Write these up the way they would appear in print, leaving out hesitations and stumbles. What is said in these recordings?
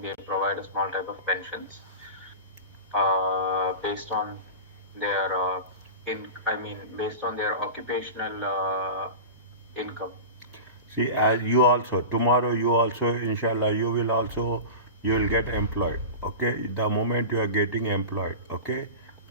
saying they provide a small type of pensions based on their based on their occupational income. See, as you also, tomorrow you also, inshallah, you will get employed. Okay, the moment you are getting employed, okay,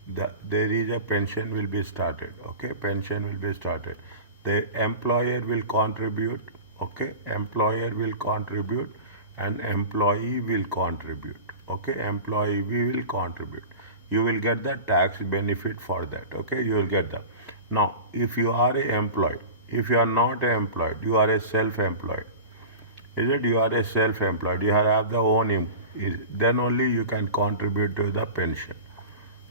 there is a pension will be started. Okay, pension will be started. The employer will contribute. Okay, employer will contribute, and employee will contribute. Okay, employee will contribute. You will get the tax benefit for that. Okay, you will get that. Now, if you are a employed, if you are not employed, you are a self-employed. Is it? You are a self-employed. You have the own. Then only you can contribute to the pension.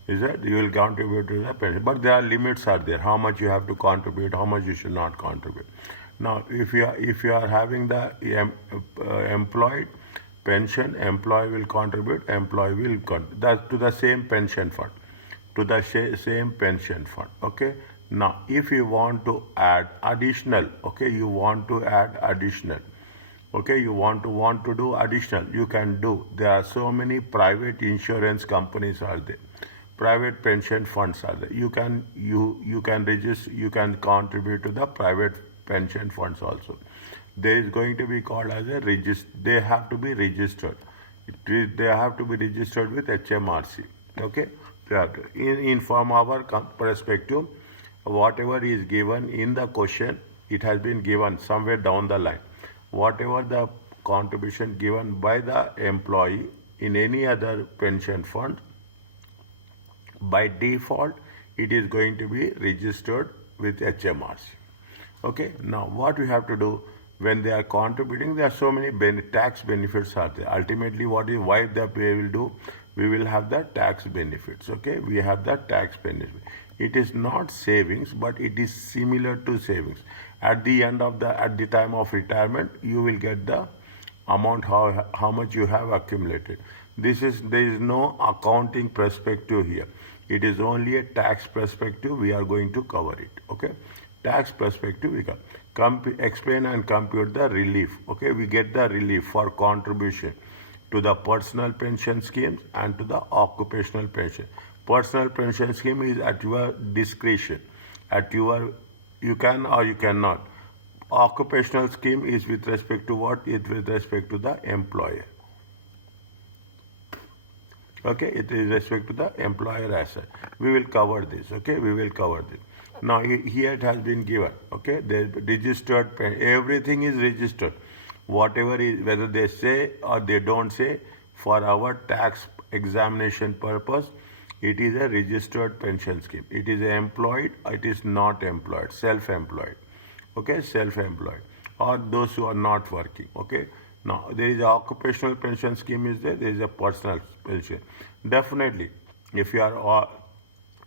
Is it? You will contribute to the pension. But there are limits are there. How much you have to contribute, how much you should not contribute. Now, if you are having the employed pension, employee will contribute, employee will that to the same pension fund, to the same pension fund. Okay. Now, if you want to add additional, okay, you want to add additional. Okay, you want to do additional, you can do. There are so many private insurance companies are there, private pension funds are there. You can register, you can contribute to the private pension funds also. There is going to be called as a register. They have to be registered. They have to be registered with HMRC. Okay, they have to. From our perspective, whatever is given in the question, it has been given somewhere down the line. Whatever the contribution given by the employee in any other pension fund, by default, it is going to be registered with HMRC. Okay, now what we have to do when they are contributing, there are so many tax benefits are there. Ultimately, why the pay will do? We will have the tax benefits. Okay, we have the tax benefit. It is not savings, but it is similar to savings. At the time of retirement, you will get the amount how much you have accumulated. There is no accounting perspective here. It is only a tax perspective. We are going to cover it. Okay, tax perspective we can explain and compute the relief. Okay, we get the relief for contribution to the personal pension schemes and to the occupational pension. Personal pension scheme is at your discretion. You can or you cannot. Occupational scheme is with respect to what? It with respect to the employer. Okay, it is respect to the employer asset. We will cover this. Okay, we will cover this. Now here it has been given. Okay, the registered, everything is registered. Whatever is, whether they say or they don't say, for our tax examination purpose, it is a registered pension scheme. It is employed, it is not employed, self-employed. Okay, self-employed, or those who are not working. Okay, now there is an occupational pension scheme is there is a personal pension. Definitely, if you are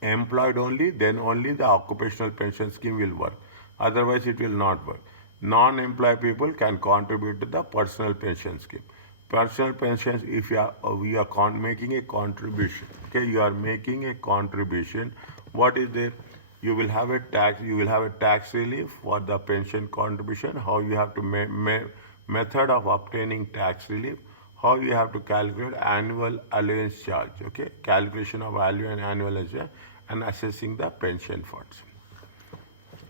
employed only, then only the occupational pension scheme will work. Otherwise, it will not work. Non-employed people can contribute to the personal pension scheme. Personal pensions, if we are making a contribution, okay, you are making a contribution. What is there? You will have a tax relief for the pension contribution. How you have to method of obtaining tax relief. How you have to calculate annual allowance charge. Okay, calculation of annual allowance charge and assessing the pension funds.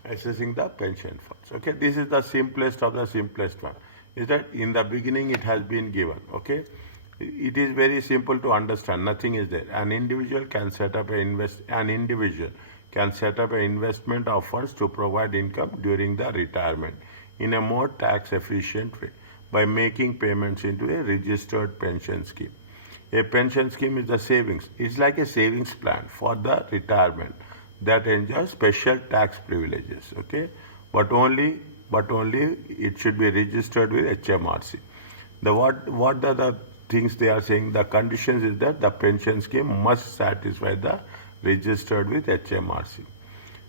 Assessing the pension funds. Okay, this is the simplest of the simplest one. Is that in the beginning it has been given. Okay, it is very simple to understand. Nothing is there. An individual can set up an investment of funds to provide income during the retirement in a more tax efficient way by making payments into a registered pension scheme. A pension scheme is the savings. It's like a savings plan for the retirement that enjoys special tax privileges. Okay, but only it should be registered with HMRC. What are the things they are saying? The conditions is that the pension scheme must satisfy the registered with HMRC.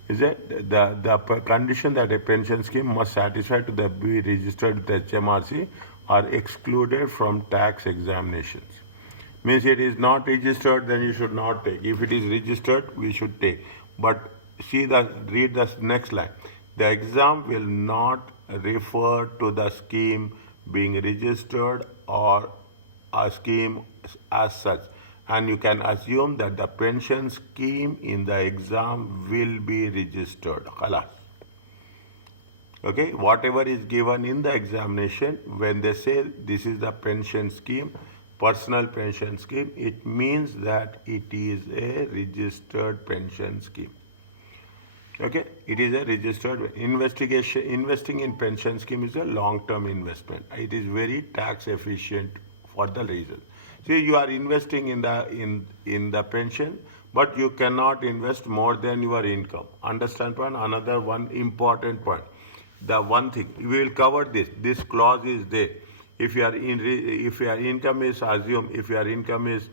Is it the condition that a pension scheme must satisfy to be registered with HMRC are excluded from tax examinations. Means it is not registered, then you should not take. If it is registered, we should take. But read the next line. The exam will not refer to the scheme being registered or scheme as such, and you can assume that the pension scheme in the exam will be registered. Khalas. Okay, whatever is given in the examination, when they say this is the pension scheme, personal pension scheme, it means that it is a registered pension scheme. Okay, it is a registered investigation. Investing in pension scheme is a long-term investment. It is very tax efficient for the reason. See, you are investing in the pension, but you cannot invest more than your income. Understand point? Another one important point. The one thing we will cover this. This clause is there. If your income is assumed, if your income is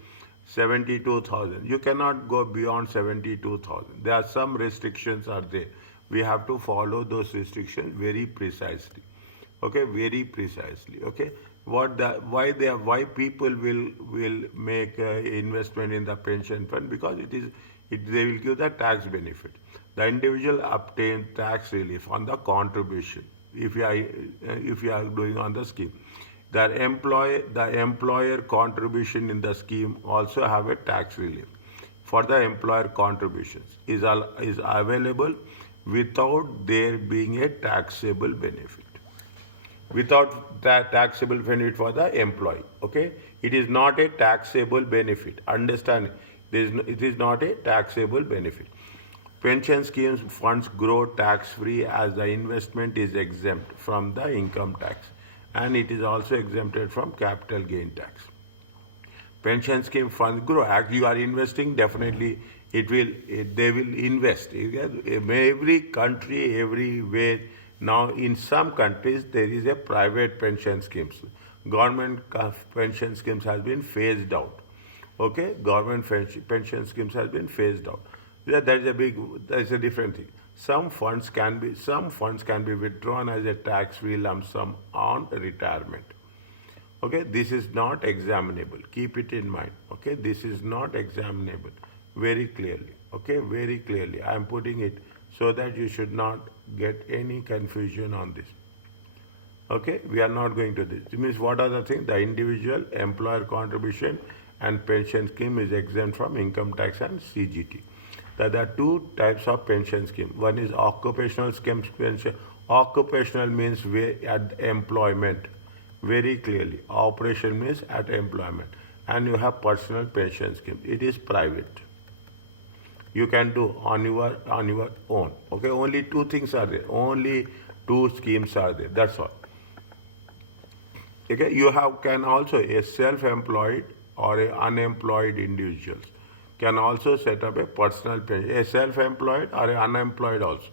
72,000. You cannot go beyond 72,000. There are some restrictions are there. We have to follow those restrictions very precisely. Okay, very precisely. Okay, why people will make investment in the pension fund, because they will give the tax benefit. The individual obtain tax relief on the contribution if you are doing on the scheme. The employer contribution in the scheme also have a tax relief for the employer contributions is available without there being a taxable benefit. Without that taxable benefit for the employee. Okay, it is not a taxable benefit. Understand? It is not a taxable benefit. Pension schemes funds grow tax free as the investment is exempt from the income tax, and it is also exempted from capital gain tax. Pension scheme funds grow. As you are investing, definitely they will invest. Every country, everywhere. Now, in some countries, there is a private pension schemes. Government pension schemes has been phased out. Okay, government pension schemes has been phased out. That is a different thing. Some funds can be withdrawn as a tax-free lump sum on retirement. Okay, this is not examinable. Keep it in mind. Okay, this is not examinable very clearly. Okay, very clearly. I am putting it so that you should not get any confusion on this. Okay, we are not going to this. It means what are the things? The individual employer contribution and pension scheme is exempt from income tax and CGT. There are two types of pension scheme. One is occupational scheme pension. Occupational means at employment. Very clearly. Operation means at employment. And you have personal pension scheme. It is private. You can do on your own. Okay, only two things are there. Only two schemes are there. That's all. Okay, can also a self-employed or a unemployed individuals can also set up a personal pension. A self-employed or a unemployed also.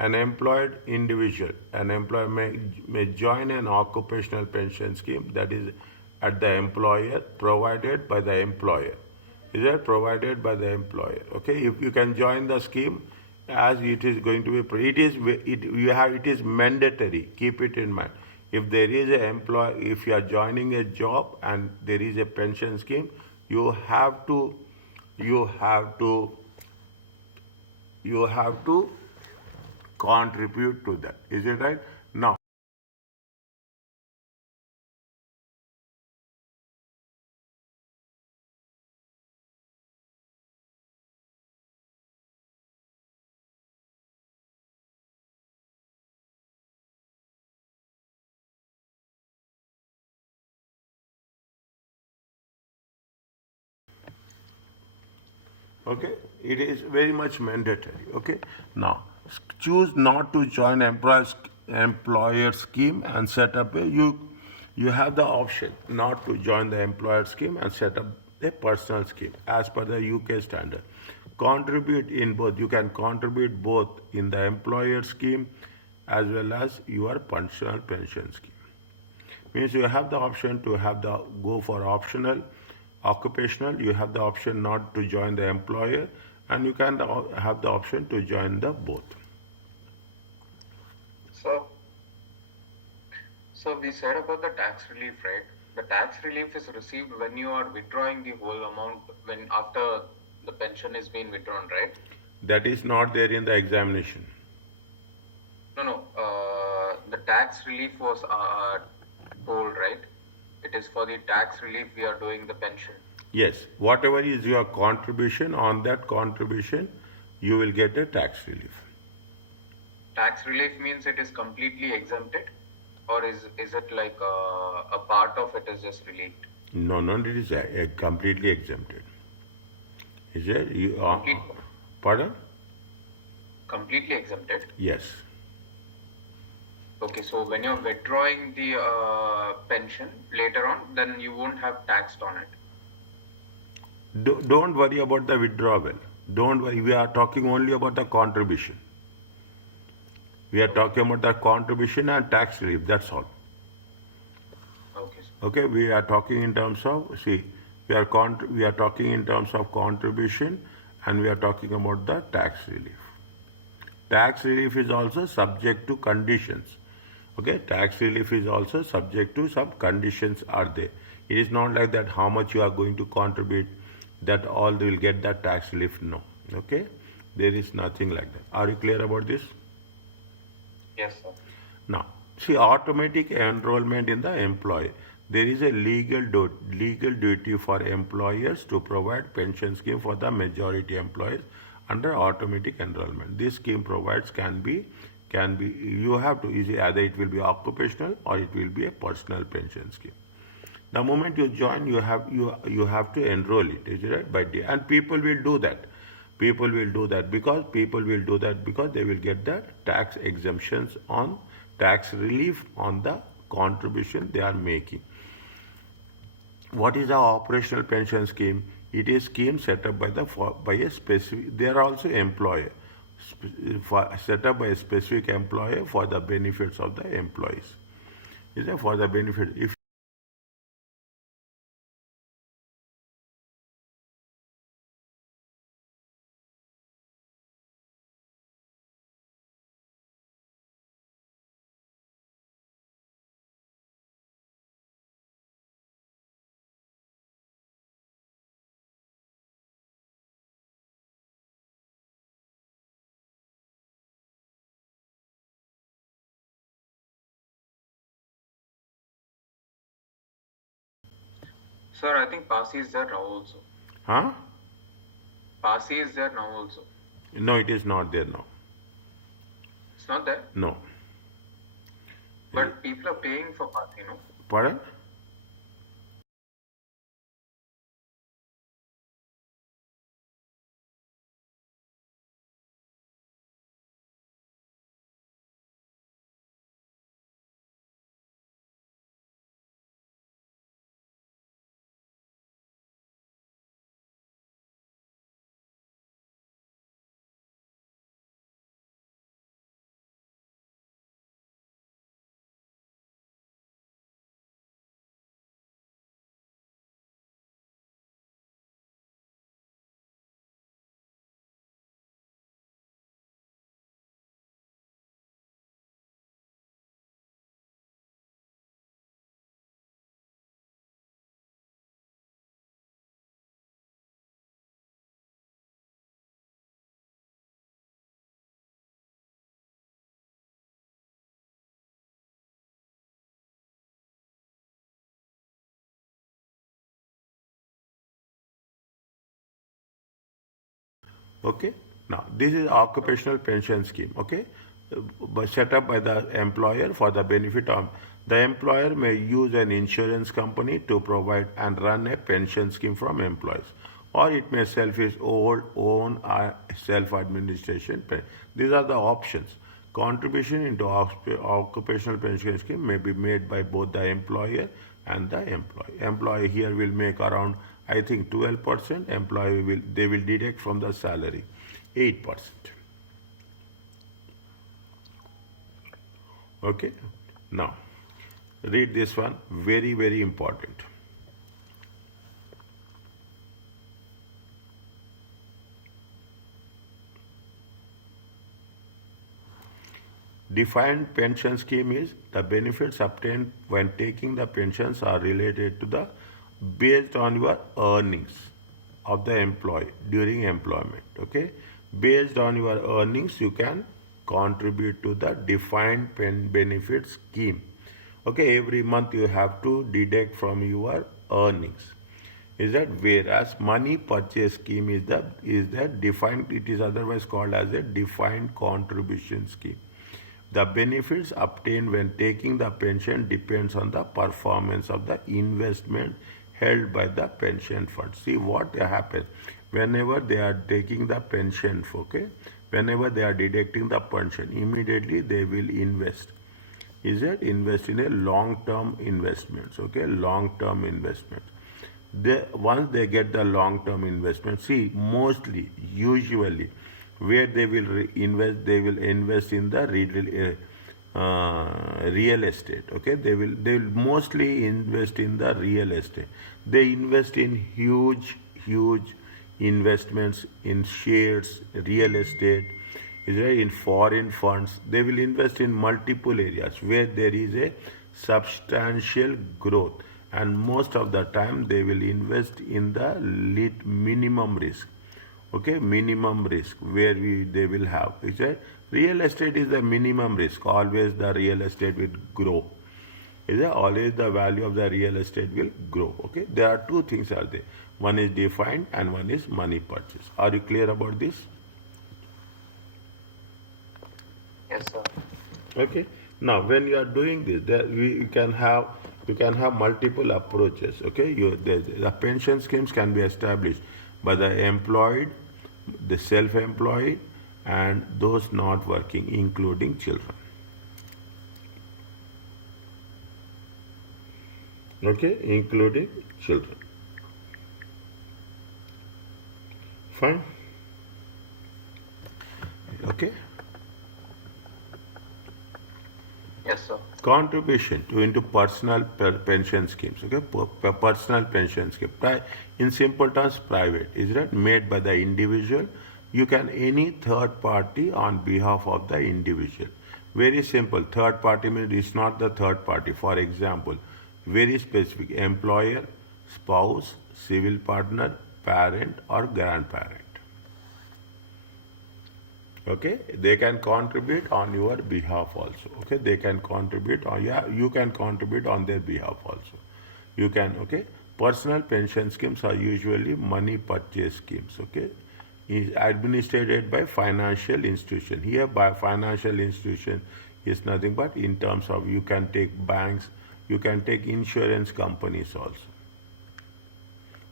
An employed individual, an employer may join an occupational pension scheme that is at the employer provided by the employer. Is that provided by the employer? Okay, if you can join the scheme, as it is going to be, it is mandatory. Keep it in mind. If there is a if you are joining a job and there is a pension scheme, you have to contribute to that. Is it right? Now, okay, it is very much mandatory. Okay, now choose not to join employer scheme and set up you have the option not to join the employer scheme and set up a personal scheme as per the UK standard. Contribute in both. You can contribute both in the employer scheme as well as your personal pension scheme. Means you have the option to go for optional occupational. You have the option not to join the employer, and you can have the option to join the both. So, so we said about the tax relief, right? The tax relief is received when you are withdrawing the whole amount when after the pension is being withdrawn, right? That is not there in the examination. No, no. The tax relief was told, right? It is for the tax relief we are doing the pension. Yes, whatever is your contribution, on that contribution, you will get a tax relief. Tax relief means it is completely exempted, or is it like a part of it is just relieved? No, no, it is completely exempted. Is it? Complete, Pardon? completely exempted. Yes. Okay, so when you're withdrawing the pension later on, then you won't have taxed on it. Don't worry about the withdrawal. Don't worry. We are talking only about the contribution. We are talking about the contribution and tax relief. That's all. Okay, sir. Okay. We are talking in terms of, see, we are talking in terms of contribution, and we are talking about the tax relief. Tax relief is also subject to conditions. Okay, tax relief is also subject to some conditions are there. It is not like that how much you are going to contribute, that all they will get that tax relief. No. Okay, there is nothing like that. Are you clear about this? Yes, sir. Now, see, automatic enrollment in the employee. There is a legal duty for employers to provide pension scheme for the majority employees under automatic enrollment. This scheme provides can be you have to either it will be occupational or it will be a personal pension scheme. The moment you join, you have to enroll it, is it right? By day, and people will do that. People will do that because they will get the tax exemptions on tax relief on the contribution they are making. What is our operational pension scheme? It is scheme set up by a specific. They are also employer set up by a specific employer for the benefits of the employees. Is it for the benefit? If Sir, I think Pasi is there now also. huh? Pasi is there now also. No, it is not there now. It's not there, No. but people are paying for Pasi, no? Pardon? Okay. Now, this is occupational pension scheme. Okay, set up by the employer for the benefit of the employer may use an insurance company to provide and run a pension scheme from employees, or it may self his own self-administration. These are the options. Contribution into occupational pension scheme may be made by both the employer and the employee. Employee here will make around, I think, 12%. Employee will deduct from the salary 8%. Okay. Now, read this one. Very, very important. Defined pension scheme is the benefits obtained when taking the pensions are related to the based on your earnings of the employee during employment. Okay, based on your earnings, you can contribute to the defined benefit scheme. Okay, every month you have to deduct from your earnings. Is that whereas money purchase scheme is the defined, it is otherwise called as a defined contribution scheme. The benefits obtained when taking the pension depends on the performance of the investment held by the pension fund. See what happens whenever they are taking the pension, okay? Whenever they are deducting the pension, immediately they will invest. Is that invest in a long-term investments, okay? Long-term investments. Once they get the long-term investment, see mostly, usually, where they will invest, they will invest in the real estate. Okay, they will mostly invest in the real estate. They invest in huge investments in shares, real estate, is right, in foreign funds. They will invest in multiple areas where there is a substantial growth, and most of the time they will invest in the minimum risk. Okay, minimum risk where they will have, is that real estate is the minimum risk. Always the real estate will grow. Is that always the value of the real estate will grow. Okay, there are two things are there. One is defined and one is money purchase. Are you clear about this? Yes, sir. Okay. Now, when you are doing this, you can have multiple approaches. Okay. The pension schemes can be established by the employed, the self-employed, and those not working, including children. Okay, including children. Fine. Okay. Yes, sir. Contribution to into personal pension schemes. Okay, personal pension scheme. In simple terms, private. Is that made by the individual? You can any third party on behalf of the individual. Very simple. Third party means it's not the third party. For example, very specific: employer, spouse, civil partner, parent, or grandparent. Okay, they can contribute on your behalf also. Okay, they can contribute on, yeah, you can contribute on their behalf also. You can. Okay, personal pension schemes are usually money purchase schemes. Okay, is administered by financial institution. Here by financial institution is nothing but in terms of, you can take banks, you can take insurance companies also,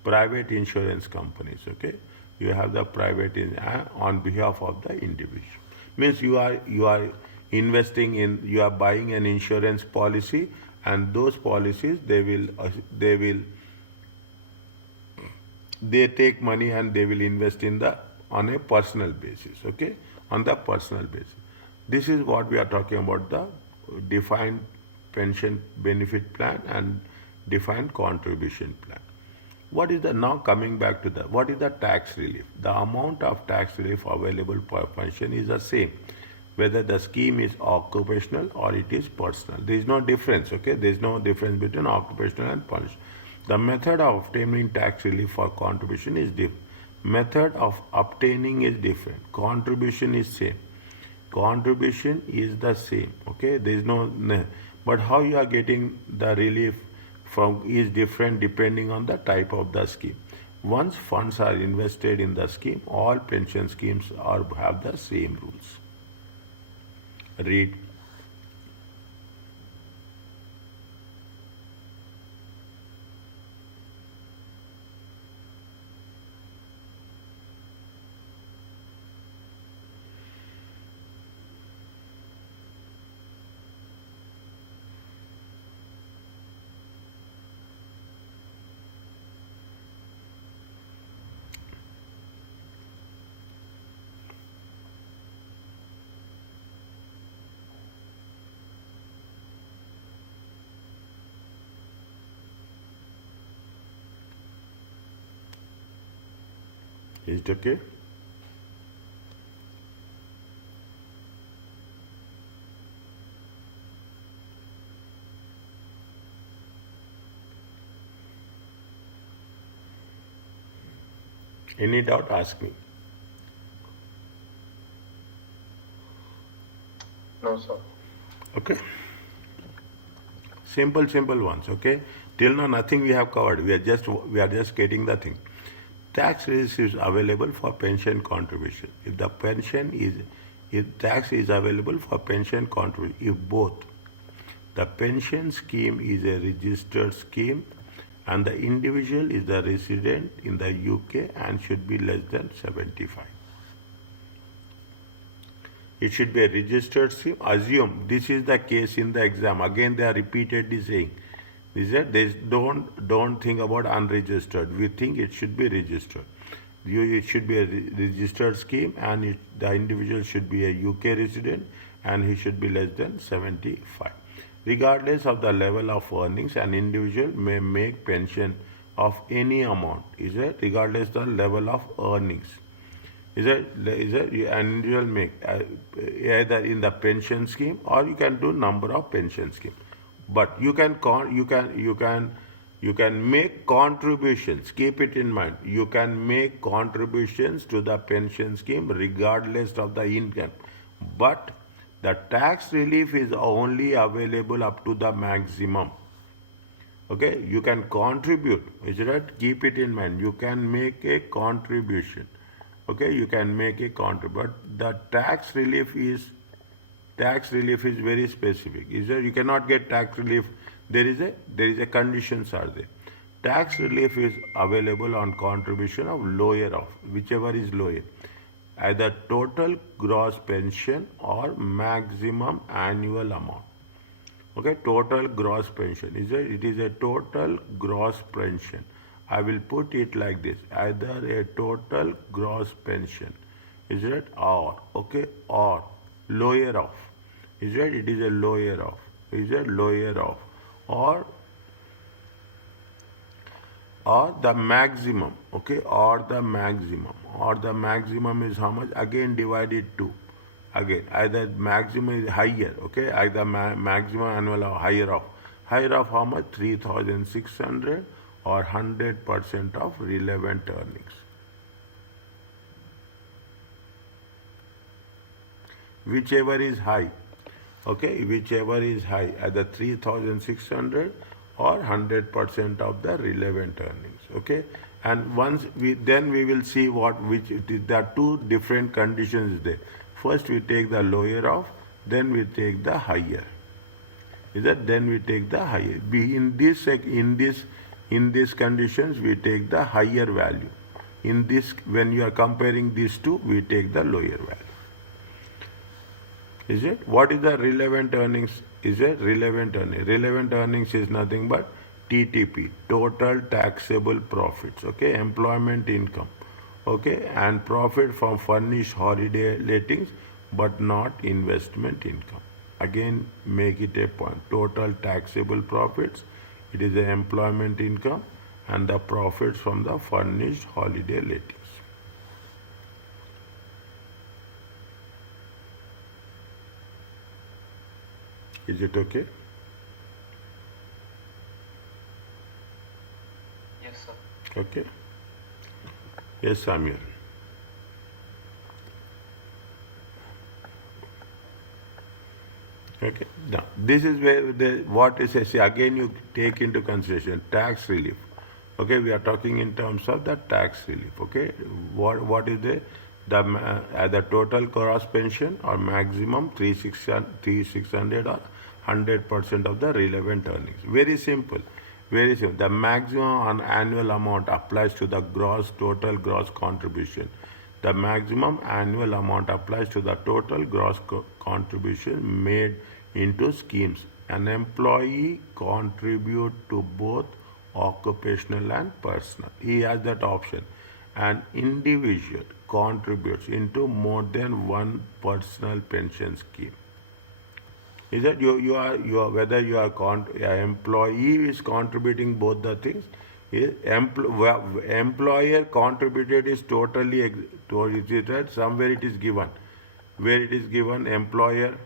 private insurance companies. Okay, you have the private on behalf of the individual. Means you are investing in, you are buying an insurance policy, and those policies they take money and they will invest in the on a personal basis. Okay, on the personal basis. This is what we are talking about, the defined pension benefit plan and defined contribution plan. What is the, now coming back to the, what is the tax relief? The amount of tax relief available per pension is the same, whether the scheme is occupational or it is personal. There is no difference. Okay, there is no difference between occupational and personal. The method of obtaining tax relief for contribution is different. Method of obtaining is different. Contribution is same. Contribution is the same. Okay, there is no, but how you are getting the relief from is different depending on the type of the scheme. Once funds are invested in the scheme, all pension schemes have the same rules. Read. Is it okay? Any doubt, ask me. No, sir. Okay. Simple ones, okay? Till now nothing we have covered. We are just getting the thing. Tax relief is available for pension contribution. If tax is available for pension contribution, if both the pension scheme is a registered scheme and the individual is the resident in the UK and should be less than 75. It should be a registered scheme. Assume this is the case in the exam. Again, they are repeatedly saying, is that they don't think about unregistered. We think it should be registered. It should be a registered scheme, and the individual should be a UK resident, and he should be less than 75. Regardless of the level of earnings, an individual may make pension of any amount. Is it regardless the level of earnings? Is it an individual make either in the pension scheme, or you can do number of pension scheme, but you can make contributions. Keep it in mind. You can make contributions to the pension scheme regardless of the income, but the tax relief is only available up to the maximum. Okay, you can contribute. Is it? Keep it in mind. You can make a contribution. Okay, you can make a contribution. But the tax relief is very specific. Is there? You cannot get tax relief. There is a conditions are there. Tax relief is available on contribution of lower of whichever is lower, either total gross pension or maximum annual amount. Okay, total gross pension it is a total gross pension. I will put it like this: either a total gross pension, is it, or lower of, is it? It is a lower of, is it lower of, or the maximum, okay, or the maximum is how much? Again divided two. Again, either maximum is higher, okay, either maximum annual or higher of how much? 3,600 or 100% of relevant earnings. Whichever is high, okay, whichever is high, either 3,600 or 100% of the relevant earnings, okay. And then we will see there are two different conditions there. First we take the lower of, then we take the higher. Is that? Then we take the higher. In these conditions we take the higher value. In this, when you are comparing these two, we take the lower value. Is it? What is the relevant earnings? Is it relevant earnings? Relevant earnings is nothing but TTP, total taxable profits, okay, employment income, okay, and profit from furnished holiday lettings, but not investment income. Again, make it a point. Total taxable profits, it is the employment income and the profits from the furnished holiday lettings. Is it okay? Yes, sir. Okay. Yes, Samuel. Okay. Now, this is where what is see, again you take into consideration tax relief. Okay, we are talking in terms of the tax relief. Okay, what is the total gross pension or maximum 3,600 or 100% of the relevant earnings. Very simple. Very simple. The maximum on annual amount applies to the total gross contribution. The maximum annual amount applies to the total gross contribution made into schemes. An employee contribute to both occupational and personal. He has that option. An individual contributes into more than one personal pension scheme. Is that you are whether you are employee is contributing both the things. Employer contributed is totally is it right? Somewhere it is given. Where it is given, employer.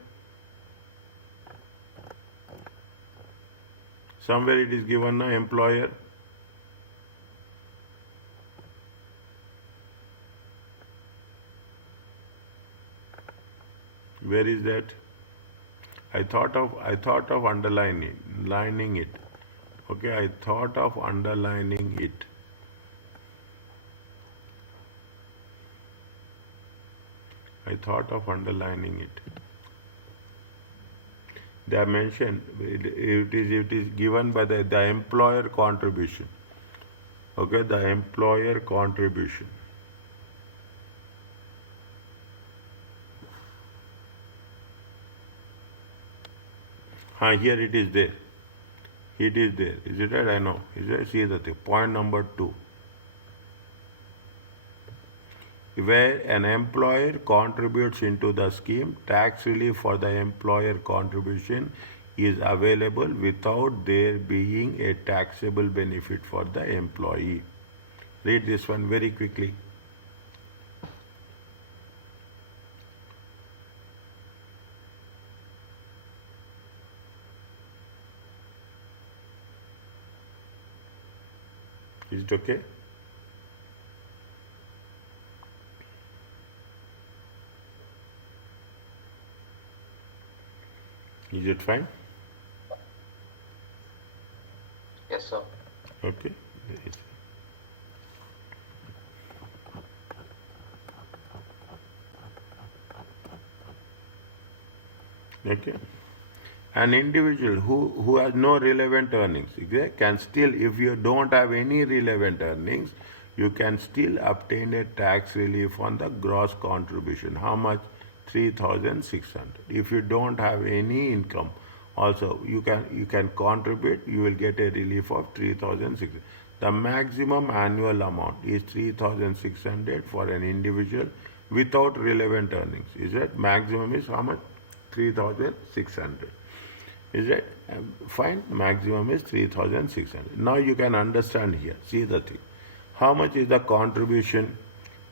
Somewhere it is given now, employer. Where is that? I thought of lining it. Okay, I thought of underlining it. I thought of underlining it. They are mentioned. It is given by the employer contribution. Okay, the employer contribution. Here it is there. It is there. Is it right? I know. Is it? See the thing. Point number 2. Where an employer contributes into the scheme, tax relief for the employer contribution is available without there being a taxable benefit for the employee. Read this one very quickly. Is it okay? Is it fine? Yes, sir. Okay. Okay. An individual who has no relevant earnings, okay, can still, if you don't have any relevant earnings, you can still obtain a tax relief on the gross contribution. How much? 3,600. If you don't have any income, also you can contribute, you will get a relief of 3,600. The maximum annual amount is 3,600 for an individual without relevant earnings. Is that maximum is how much? 3,600. Is that fine? Maximum is 3,600. Now you can understand here. See the thing. How much is the contribution?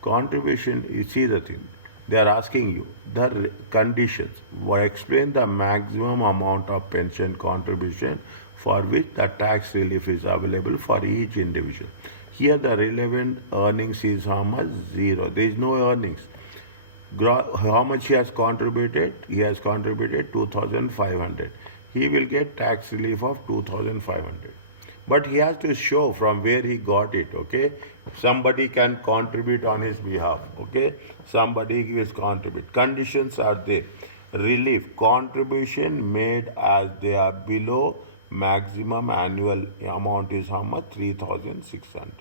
Contribution, you see the thing. They are asking you the conditions. Explain the maximum amount of pension contribution for which the tax relief is available for each individual. Here the relevant earnings is how much? Zero. There is no earnings. How much he has contributed? He has contributed 2,500. He will get tax relief of 2,500. But he has to show from where he got it, okay? Somebody can contribute on his behalf, okay? Somebody is contribute. Conditions are there. Relief, contribution made as they are below maximum annual amount is how much? 3,600.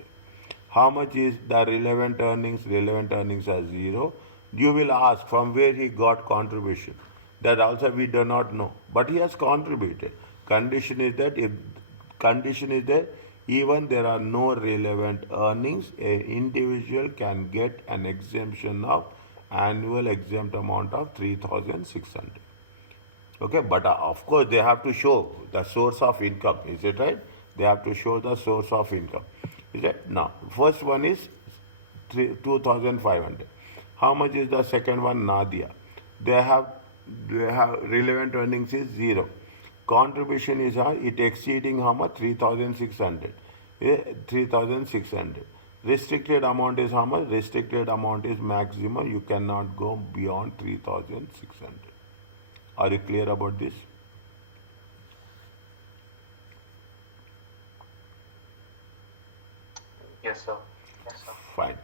How much is the relevant earnings? Relevant earnings are zero. You will ask from where he got contribution. That also we do not know. But he has contributed. Condition is that if condition is that even there are no relevant earnings, an individual can get an exemption of annual exempt amount of 3,600. Okay, but of course they have to show the source of income. Is it right? They have to show the source of income. Is it? Now, first one is 2,500. How much is the second one? Nadia. They have relevant earnings is zero. Contribution is it exceeding how much? 3,600. 3,600. Restricted amount is how much? Restricted amount is maximum. You cannot go beyond 3,600. Are you clear about this? Yes, sir. Yes, sir. Fine.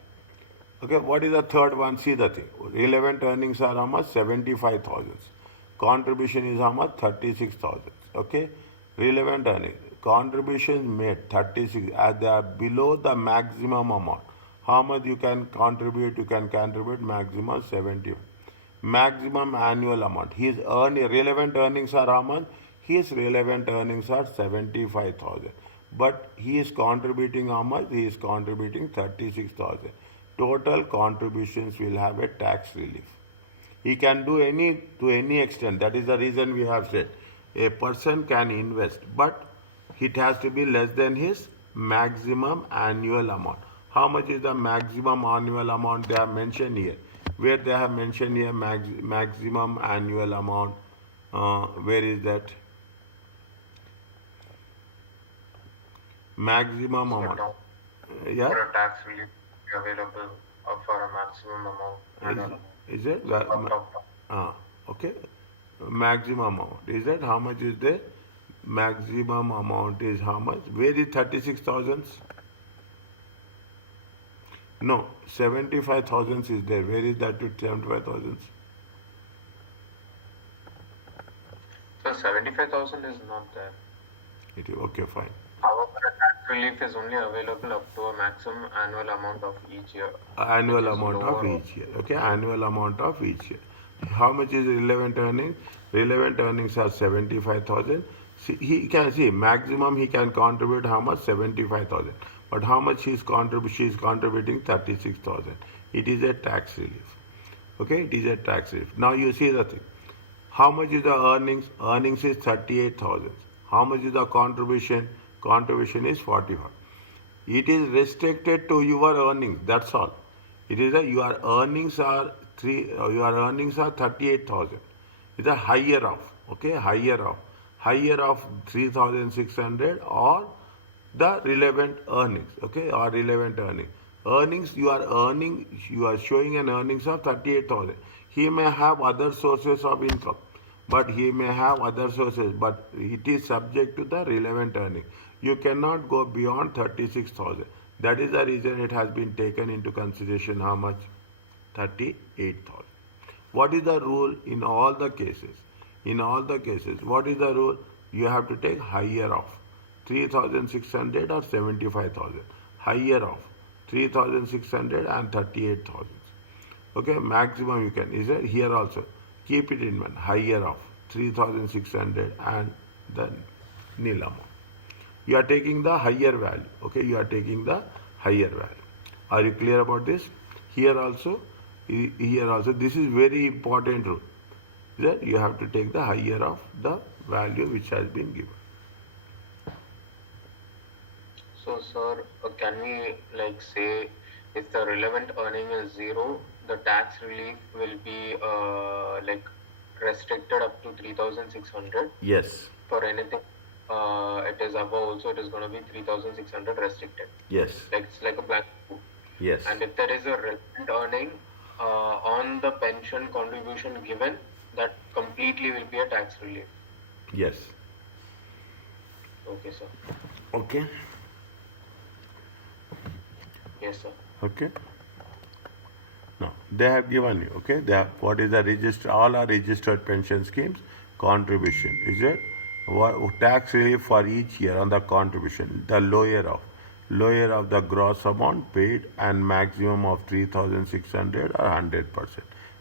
Okay, what is the third one? See the thing. Relevant earnings are how much? 75,000. Contribution is how much? 36,000. Okay. Relevant earnings. Contributions made 36 as they are below the maximum amount. How much you can contribute? You can contribute maximum 70. Maximum annual amount. His relevant earnings are how much? His relevant earnings are 75,000. But he is contributing how much? He is contributing 36,000. Total contributions will have a tax relief. He can do any to any extent. That is the reason we have said a person can invest, but it has to be less than his maximum annual amount. How much is the maximum annual amount they have mentioned here? Where they have mentioned here maximum annual amount. Where is that? Maximum amount. Yeah. For a tax relief available for a maximum amount. Is it? Okay. maximum amount. Is that how much is the maximum amount is how much? Where is 36,000? No, 75,000 is there. Where is that to 75,000? So 75,000 is not there. It is okay, fine. However, a tax relief is only available up to a maximum annual amount of each year, which Annual is amount of lower. each year. Okay, annual amount of each year. How much is relevant earnings? Relevant earnings are 75,000. See, he can see maximum he can contribute how much? 75,000. But how much she is contributing 36,000. It is a tax relief. Okay, it is a tax relief. Now you see the thing. How much is the earnings? Earnings is 38,000. How much is the contribution? Contribution is 45. It is restricted to your earnings. That's all. It is your earnings are your earnings are 38,000. It's a higher of, okay, higher of 3,600 or the relevant earnings, okay, or relevant earnings. Earnings you are showing an earnings of 38,000. He may have other sources of income, but he may have other sources, but it is subject to the relevant earning. You cannot go beyond 36,000. That is the reason it has been taken into consideration how much? 38,000. What is the rule in all the cases? In all the cases, what is the rule? You have to take higher of 3,600 or 75,000. Higher of 3,600 and 38,000. Okay, maximum you can. Is it here also? Keep it in mind. Higher of 3,600 and the nil amount. You are taking the higher value. Okay, you are taking the higher value. Are you clear about this? Here also, this is very important rule. That you have to take the higher of the value which has been given. So, sir, can we like say if the relevant earning is zero, the tax relief will be like restricted up to 3,600. Yes. For anything, it is above also, it is going to be 3,600 restricted. Yes. Like it's like a blank book. Yes. And if there is a relevant earning on the pension contribution given, that completely will be a tax relief. Yes. Okay, sir. Okay. Yes, sir. Okay. No, they have given you. Okay, they have, what is the register? All are registered pension schemes. Contribution is it? What tax relief for each year on the contribution? The lower of the gross amount paid and maximum of 3,600 or 100%.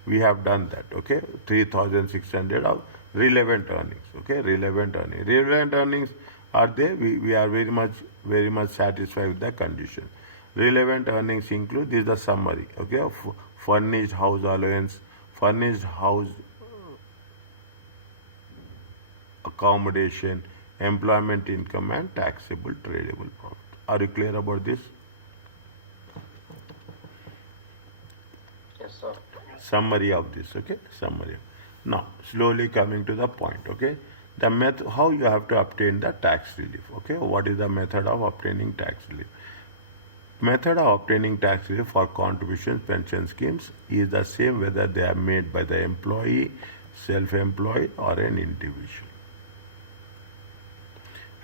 We have done that. Okay, 3,600 of relevant earnings. Okay, relevant earnings. Relevant earnings are there. We are very much satisfied with the condition. Relevant earnings include, this is the summary, okay, of furnished house allowance, furnished house accommodation, employment income, and taxable tradable profit. Are you clear about this? Yes, sir. Summary of this, okay, summary. Now, slowly coming to the point, okay, the method, how you have to obtain the tax relief, okay, what is the method of obtaining tax relief? Method of obtaining tax relief for contributions pension schemes is the same whether they are made by the employee, self-employed or an individual.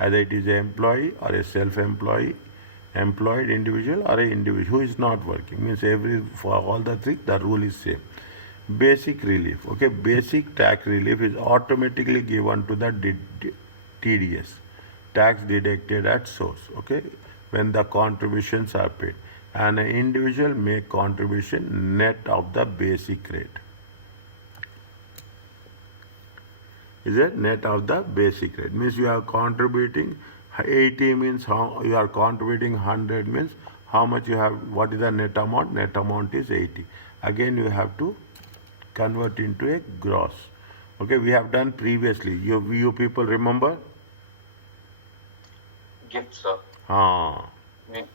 Either it is an employee or a self-employed, employed individual or an individual who is not working. Means for all the three the rule is same. Basic relief. Okay, basic tax relief is automatically given to the TDS, tax deducted at source. Okay, when the contributions are paid, and an individual make contribution net of the basic rate. Is it net of the basic rate? Means you are contributing 80 means how you are contributing 100 means how much you have, what is the net amount? Net amount is 80. Again you have to convert into a gross. Okay, we have done previously. You people remember? Gift, sir. Gift.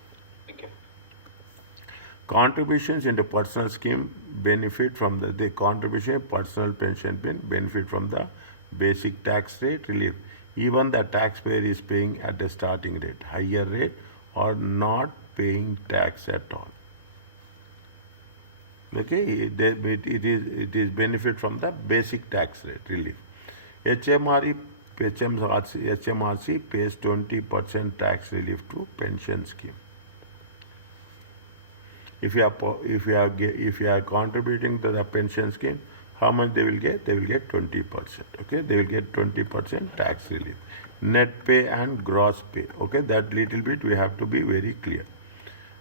Contributions into personal scheme benefit from the contribution personal pension benefit from the basic tax rate relief. Even the taxpayer is paying at the starting rate, higher rate, or not paying tax at all. Okay, it is benefit from the basic tax rate relief. HMRE, HMRC pays 20% tax relief to pension scheme. If you are contributing to the pension scheme, how much they will get? They will get 20%. Okay, they will get 20% tax relief. Net pay and gross pay. Okay, that little bit we have to be very clear.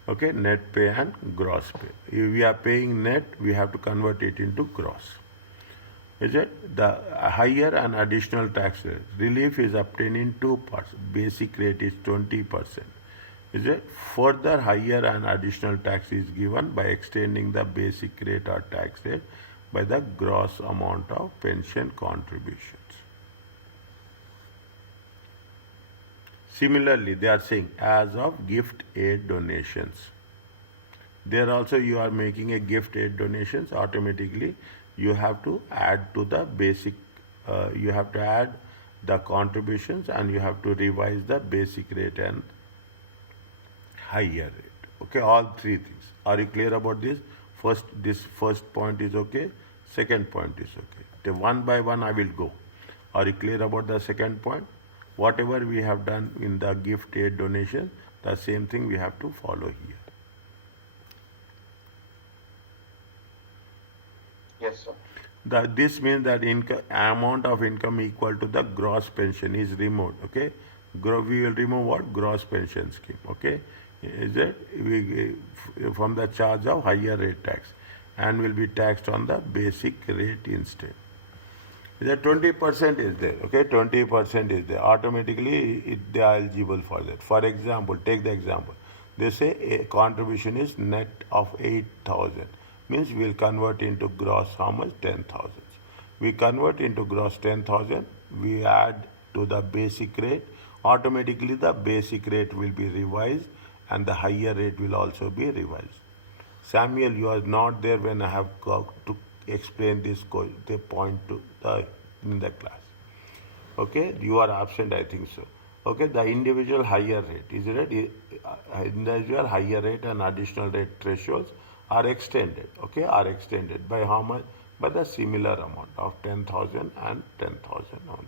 Okay, net pay and gross pay. If we are paying net, we have to convert it into gross. Is it? The higher and additional tax rate. Relief is obtained in two parts. Basic rate is 20%. Is it? Further higher and additional tax is given by extending the basic rate or tax rate by the gross amount of pension contributions. Similarly, they are saying as of gift aid donations. There also you are making a gift aid donations, automatically you have to add to the basic, you have to add the contributions and you have to revise the basic rate and higher rate. Okay, all three things. Are you clear about this? This first point is okay. Second point is okay. The one by one I will go. Are you clear about the second point? Whatever we have done in the gift aid donation, the same thing we have to follow here. Yes, sir. This means that amount of income equal to the gross pension is removed. Okay, we will remove what? Gross pension scheme. Okay, is it from the charge of higher rate tax and will be taxed on the basic rate instead. The 20% is there. Okay, 20% is there. Automatically they are eligible for that. For example, take the example. They say a contribution is net of 8,000. Means we will convert into gross how much? 10,000. We convert into gross 10,000. We add to the basic rate. Automatically the basic rate will be revised and the higher rate will also be revised. Samuel, you are not there when I have got to explain this point in the class. Okay, you are absent, I think so. Okay, the individual higher rate is it? Individual higher rate and additional rate thresholds are extended. Okay, are extended by how much? By the similar amount of 10,000 and 10,000 only.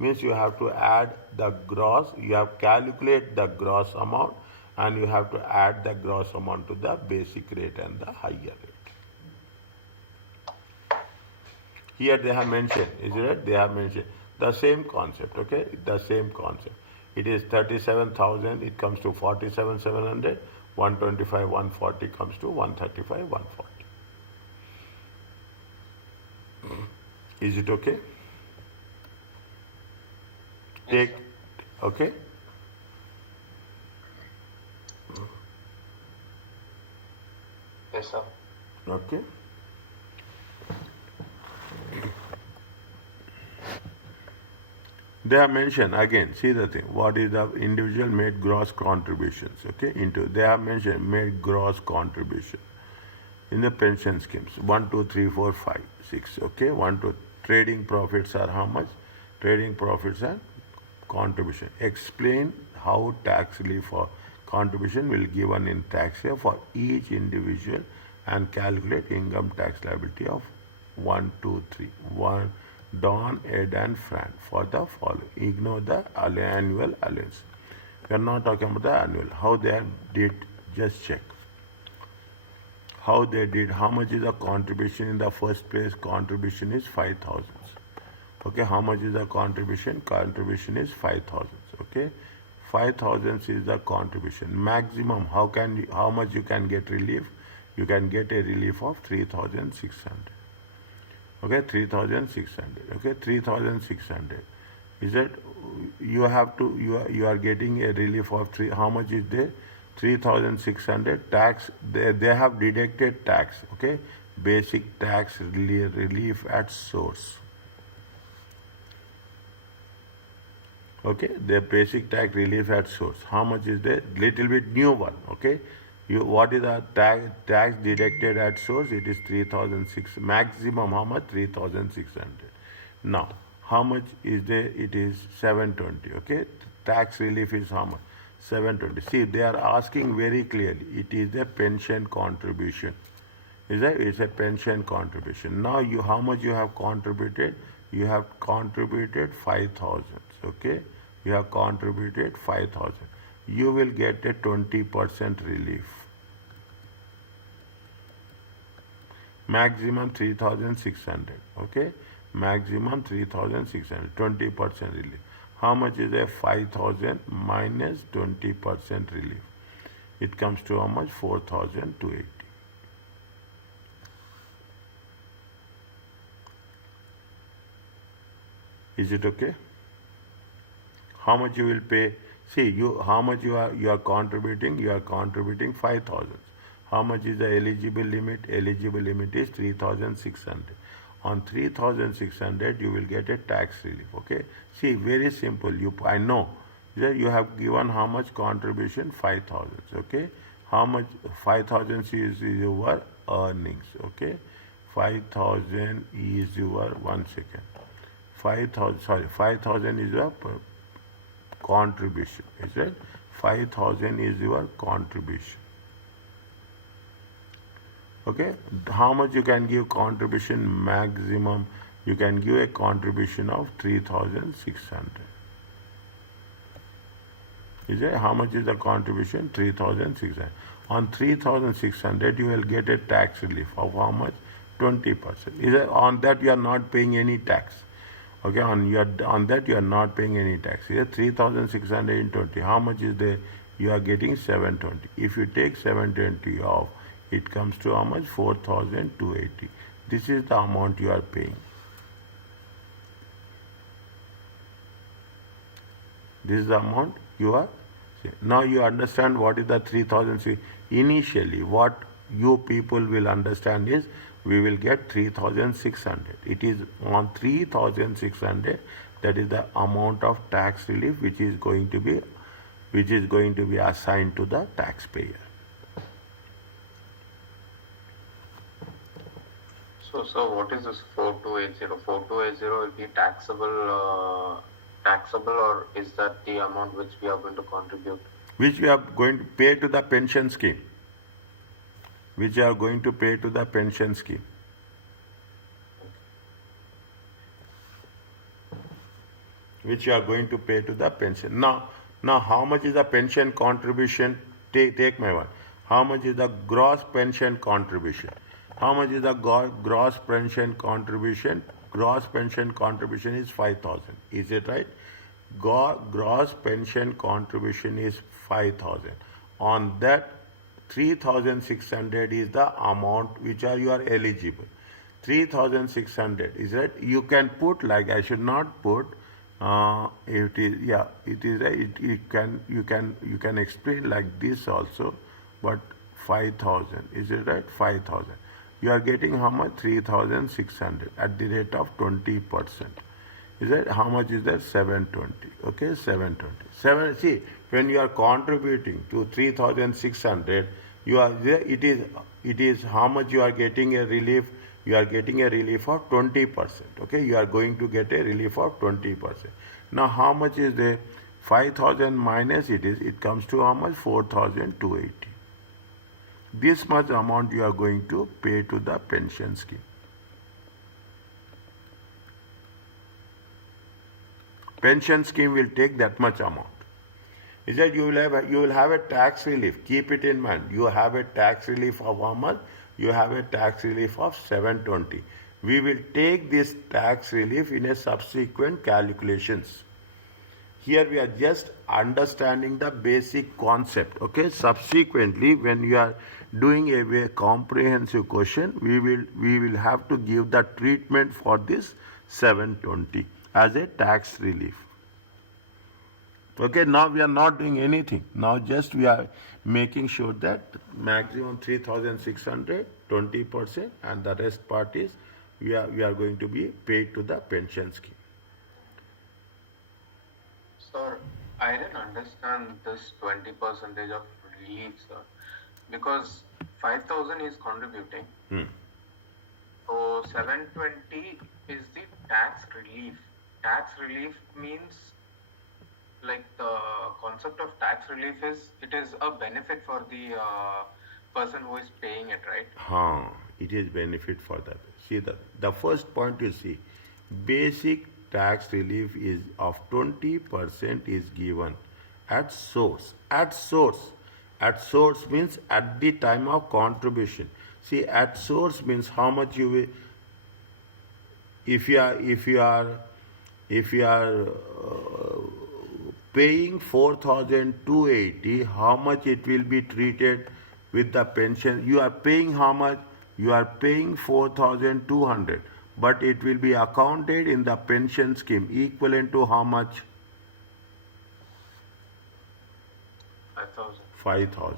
Means you have to add the gross. You have calculate the gross amount and you have to add the gross amount to the basic rate and the higher rate. Here they have mentioned, is it? They have mentioned the same concept, okay? The same concept. It is 37,000, it comes to 47,700, 125, 140 comes to 135, 140. Is it okay? Yes, Take, okay? yes, sir. Okay. They have mentioned again, see the thing, what is the individual made gross contributions, okay, into, they have mentioned made gross contribution in the pension schemes, 1, 2, 3, 4, 5, 6, okay, 1, 2, trading profits are how much? Trading profits are contribution. Explain how tax relief for contribution will given in tax year for each individual and calculate income tax liability of 1, 2, 3. 1, Don, Ed, and Fran for the following. Ignore the annual allowance. We are not talking about the annual. How they did, just check. How they did, how much is the contribution in the first place? Contribution is 5,000. Okay, how much is the contribution? Contribution is 5,000. Okay, 5,000 is the contribution. Maximum, how much you can get relief? You can get a relief of 3,600. Okay, 3,600. Okay, 3,600. Is that you have to you are getting a relief of how much is there? 3,600 tax. They have deducted tax. Okay, basic tax relief at source. Okay, the basic tax relief at source. How much is there? Little bit new one. Okay, what is the tax deducted at source? It is 3,600. Maximum how much? 3,600. Now, how much is there? It is 720. Okay, tax relief is how much? 720. See, they are asking very clearly. It is a pension contribution. It's a pension contribution. Now, how much you have contributed? You have contributed 5,000. Okay, you have contributed 5,000. You will get a 20% relief. Maximum 3,600. Okay, maximum 3,600. 20% relief. How much is a 5,000 minus 20% relief? It comes to how much? 4,280. Is it okay? How much you will pay? See, how much you are contributing? You are contributing 5,000. How much is the eligible limit? Eligible limit is 3,600. On 3,600, you will get a tax relief. Okay. See, very simple. I know that you have given how much contribution? 5,000. Okay. How much? 5,000 is your earnings. Okay. 5,000 is your 1 second. 5,000, sorry, 5,000 is your contribution, is it? 5,000 is your contribution. Okay, how much you can give contribution? Maximum you can give a contribution of 3,600. Is it? How much is the contribution? 3,600. On 3,600 you will get a tax relief of how much? 20%. Is it? On that you are not paying any tax. Okay, on that you are not paying any tax. Here 3,600 in 20. How much is there? You are getting 720. If you take 720 off, it comes to how much? 4,280. This is the amount you are paying. This is the amount you are. Now you understand what is the 3,000. Initially, what you people will understand is we will get 3,600. It is on 3,600 that is the amount of tax relief which is going to be assigned to the taxpayer. So what is this 4280? 4280 will be taxable, or is that the amount which we are going to contribute? Which we are going to pay to the pension scheme. Which you are going to pay to the pension scheme. Which you are going to pay to the pension. Now how much is the pension contribution? Take my word. How much is the gross pension contribution? How much is the gross pension contribution? Gross pension contribution is 5,000. Is it right? Gross pension contribution is 5,000. On that, 3,600 is the amount which you are eligible. 3,600 is right. You can put, like, I should not put. It is, yeah, it is right. You can explain like this also, but 5,000, is it right? 5,000. You are getting how much? 3,600 at the rate of 20%. Is that how much is that? 720. Okay, 720. See, when you are contributing to 3,600, you are there. It is how much you are getting a relief. You are getting a relief of 20%. Okay, you are going to get a relief of 20%. Now, how much is the 5,000 minus it comes to how much? 4,280. This much amount you are going to pay to the pension scheme. Pension scheme will take that much amount. Is that you will have a tax relief. Keep it in mind. You have a tax relief of how much? You have a tax relief of 720. We will take this tax relief in a subsequent calculations. Here we are just understanding the basic concept. Okay. Subsequently, when you are doing a comprehensive question, we will have to give the treatment for this 720 as a tax relief. Okay, now we are not doing anything. Now just we are making sure that maximum 3,600, 20%, and the rest part is we are going to be paid to the pension scheme. Sir, I didn't understand this 20% of relief, sir, because 5,000 is contributing. So 720 is the tax relief. Tax relief means, like, the concept of tax relief is it is a benefit for the person who is paying it, right? It is benefit for that. See the first point you see, Basic tax relief is of 20% is given at source. At source. At source means at the time of contribution. See, at source means how much you will, if you are if you are if you are paying 4,280, how much it will be treated with the pension? You are paying how much? You are paying 4,200, but it will be accounted in the pension scheme equivalent to how much? 5,000. 5,000.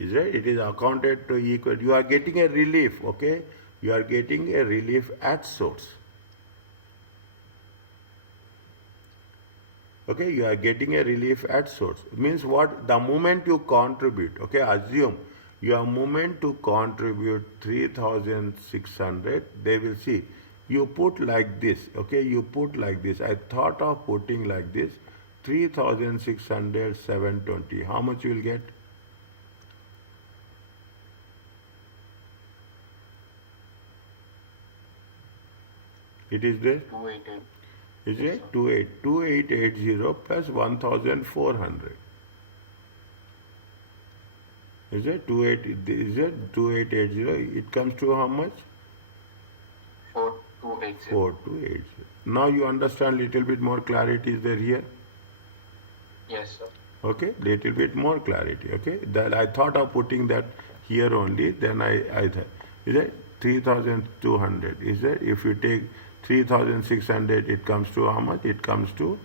Is right? It is accounted to equal. You are getting a relief, okay? You are getting a relief at source. Okay, you are getting a relief at source. It means what? The moment you contribute, okay, assume your moment to contribute 3,600, they will see. You put like this, okay, you put like this. I thought of putting like this, 3,600, 720. How much you will get? It is there? 288. Is Yes, it? sir. 2880 plus 1,400. Is it 2880? It comes to how much? 4280. 4280. Now you understand little bit more clarity is there here. Yes, sir. Okay, little bit more clarity. Okay, that I thought of putting that here only. Then I is it 3,200? Is it if you take 3,600, it comes to how much? It comes to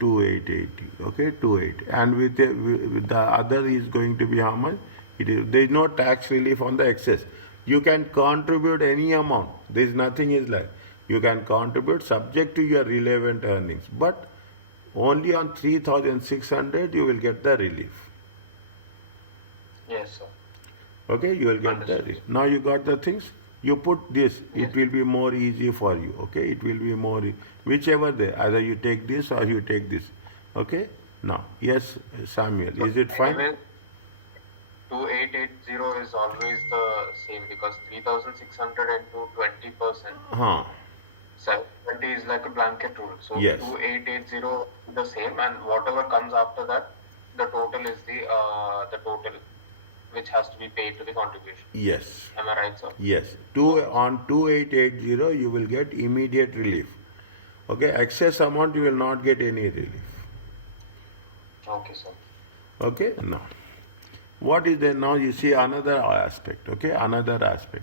2880. Okay, 28. And with the other is going to be how much? It is there is no tax relief on the excess. You can contribute any amount. There is nothing is like you can contribute subject to your relevant earnings, but only on 3,600 you will get the relief. Yes, sir. Okay, you will get the Understood. relief. Now you got the things. You put this, Yes. it will be more easy for you. Okay, it will be more whichever day. Either you take this or you take this. Okay. Now, yes, Samuel, So is it fine? anyway, 2880 is always the same because 3,600 into 20%. Huh. 720 is like a blanket rule. So Yes. 2880 is the same, and whatever comes after that, the total is the total which has to be paid to the contribution. Yes. Am I right, sir? Yes. On 2880 you will get immediate relief. Okay, excess amount you will not get any relief. Okay, sir. Okay, now what is there now? You see another aspect. Okay, another aspect.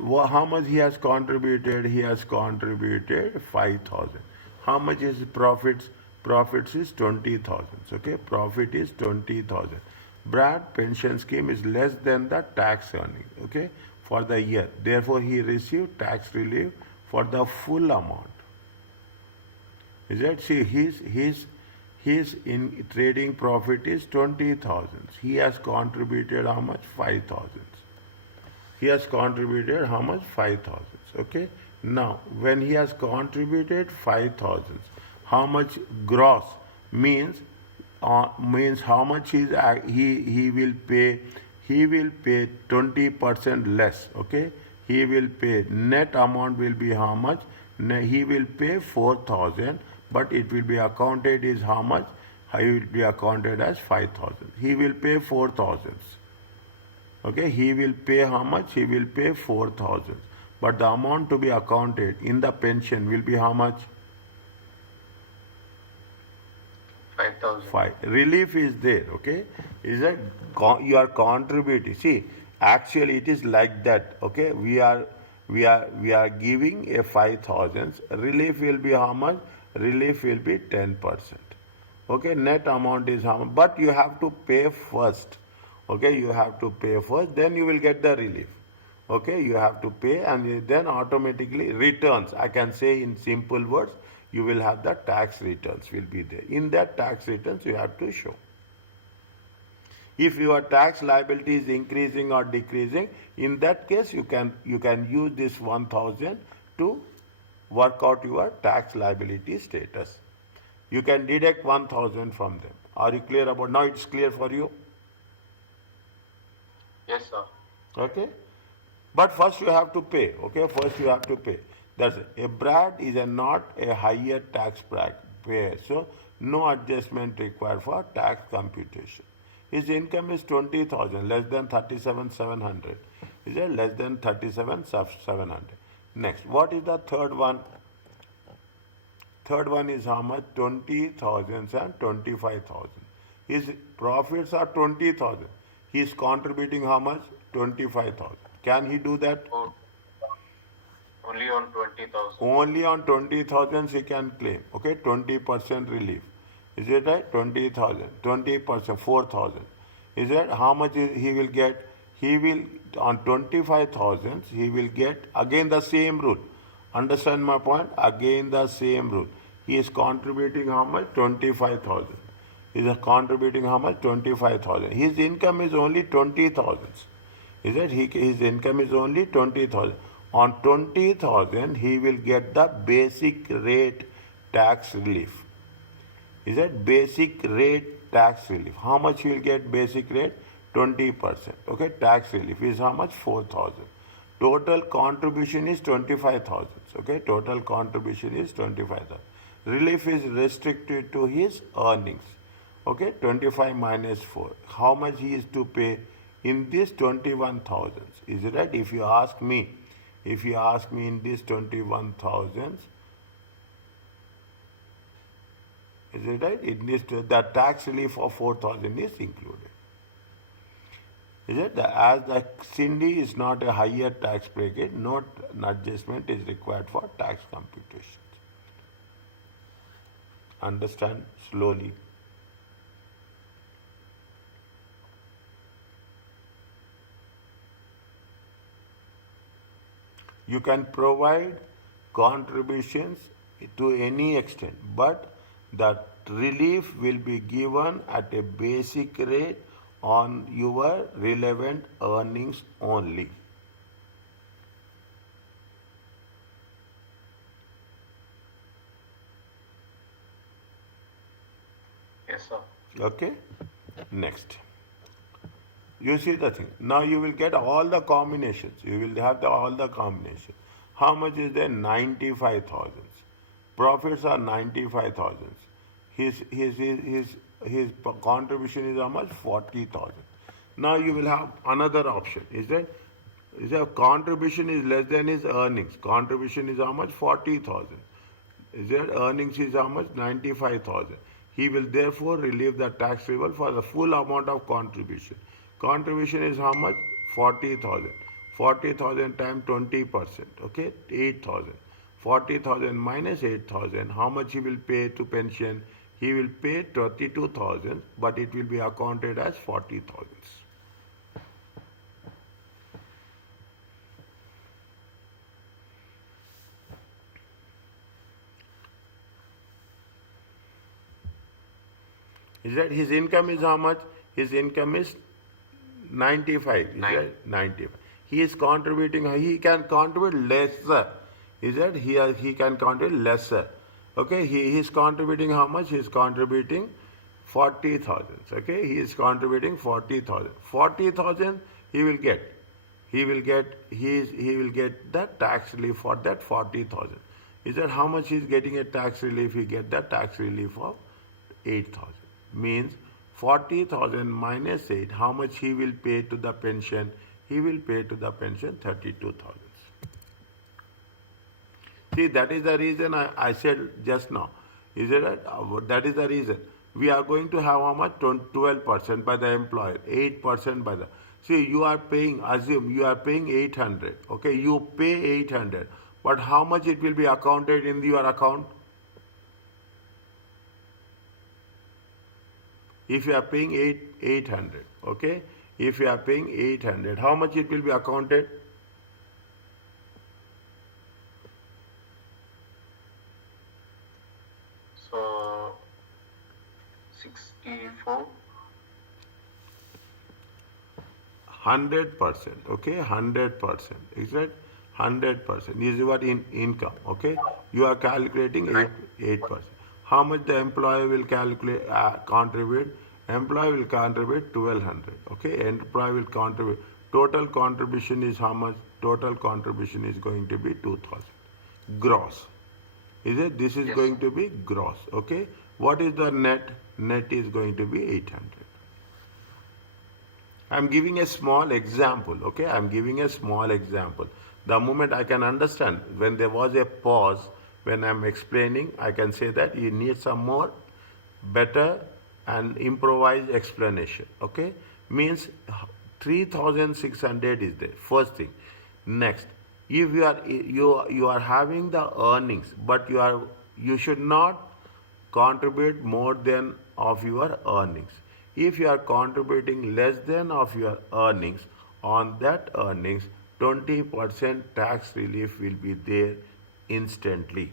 How much he has contributed? He has contributed 5,000. How much is profits? Profits is 20,000. Okay, profit is 20,000. Brad pension scheme is less than the tax earning. Okay, for the year. Therefore, he received tax relief for the full amount. Is that see his in trading profit is 20,000. He has contributed how much? 5,000. He has contributed how much? 5,000. Okay. Now, when he has contributed 5,000, how much gross means how much he will pay? He will pay 20% less. Okay. He will pay net amount will be how much? He will pay 4,000, but it will be accounted is how much? He will be accounted as 5,000. He will pay 4,000. Okay, he will pay how much? He will pay 4,000. But the amount to be accounted in the pension will be how much? 5,000. 5. Relief is there, okay? Is that you are contributing? See, actually it is like that, okay? We are giving a 5,000. Relief will be how much? Relief will be 10%. Okay, net amount is how much? But you have to pay first. Okay, you have to pay first, then you will get the relief. Okay, you have to pay and then automatically returns. I can say in simple words, you will have the tax returns will be there. In that tax returns, you have to show. If your tax liability is increasing or decreasing, in that case, you can use this 1,000 to work out your tax liability status. You can deduct 1,000 from them. Are you clear about now? It's clear for you. Yes, sir. Okay, but first you have to pay. Okay, first you have to pay. That's it. A brat is not a higher tax payer, so no adjustment required for tax computation. His income is 20,000, less than 37,700. Is it less than 37,700? Next, what is the third one? Third one is how much? 20,000 and 25,000. His profits are 20,000. He is contributing how much? 25,000. Can he do that? Oh, only on 20,000. Only on 20,000 he can claim. Okay, 20% relief. Is it right? 20,000. 20%, 4,000. Is that how much he will get? He will, on 25,000, he will get again the same rule. Understand my point? Again the same rule. He is contributing how much? 25,000. He is contributing how much? 25,000. His income is only 20,000. Is it? His income is only 20,000. On 20,000, he will get the basic rate tax relief. Is that basic rate tax relief? How much he will get basic rate? 20%. Okay, tax relief is how much? 4,000. Total contribution is 25,000. Okay, total contribution is 25,000. Relief is restricted to his earnings. Okay, 25 minus 4. How much he is to pay in this 21,000? Is it right? If you ask me in this 21,000, is it right? The tax relief of 4,000 is included. Is it? As the Cindy is not a higher tax bracket, no adjustment is required for tax computations. Understand slowly. You can provide contributions to any extent, but the relief will be given at a basic rate on your relevant earnings only. Yes, sir. Okay? Next. You see the thing. Now you will get all the combinations. You will have all the combinations. How much is there? 95,000. Profits are 95,000. His contribution is how much? 40,000. Now you will have another option. Is that contribution is less than his earnings. Contribution is how much? 40,000. Is that earnings is how much? 95,000. He will therefore relieve the tax payable for the full amount of contribution. Contribution is how much? 40,000. 40,000 times 20%. Okay, 8,000. 40,000 minus 8,000. How much he will pay to pension? He will pay 32,000, but it will be accounted as 40,000. Is that his income is how much? His income is 95. Is that 95? He is contributing. He can contribute lesser. Is that he can contribute lesser? Okay. He is contributing how much? He is contributing 40,000. Okay. He is contributing 40,000. 40,000 he will get. He will get the tax relief for that 40,000. Is that how much he is getting a tax relief? He get the tax relief of 8,000. Means 40,000 minus 8, how much he will pay to the pension? He will pay to the pension 32,000. See, that is the reason I said just now. Is it right? That is the reason. We are going to have how much? 12% by the employer, 8% by the... See, you are paying, assume you are paying 800. Okay, you pay 800. But how much it will be accounted in your account? If you are paying 800, okay? If you are paying 800, how much it will be accounted? So 64. 100%, okay? 100%. Is that 100%? Is what in income, okay? You are calculating 8%. How much the employer will contribute? Employer will contribute 1,200. Okay, employer will contribute. Total contribution is how much? Total contribution is going to be 2,000. gross. Is it? This is Yes, going sir. to be gross. Okay. What is the net? Net is going to be 800. I'm giving a small example. Okay. I'm giving a small example. The moment I can understand, when there was a pause, when I'm explaining, I can say that you need some more better and improvised explanation. Okay. Means 3600 is there. First thing. Next, if you are having the earnings, but you should not contribute more than of your earnings. If you are contributing less than of your earnings, on that earnings 20% tax relief will be there instantly.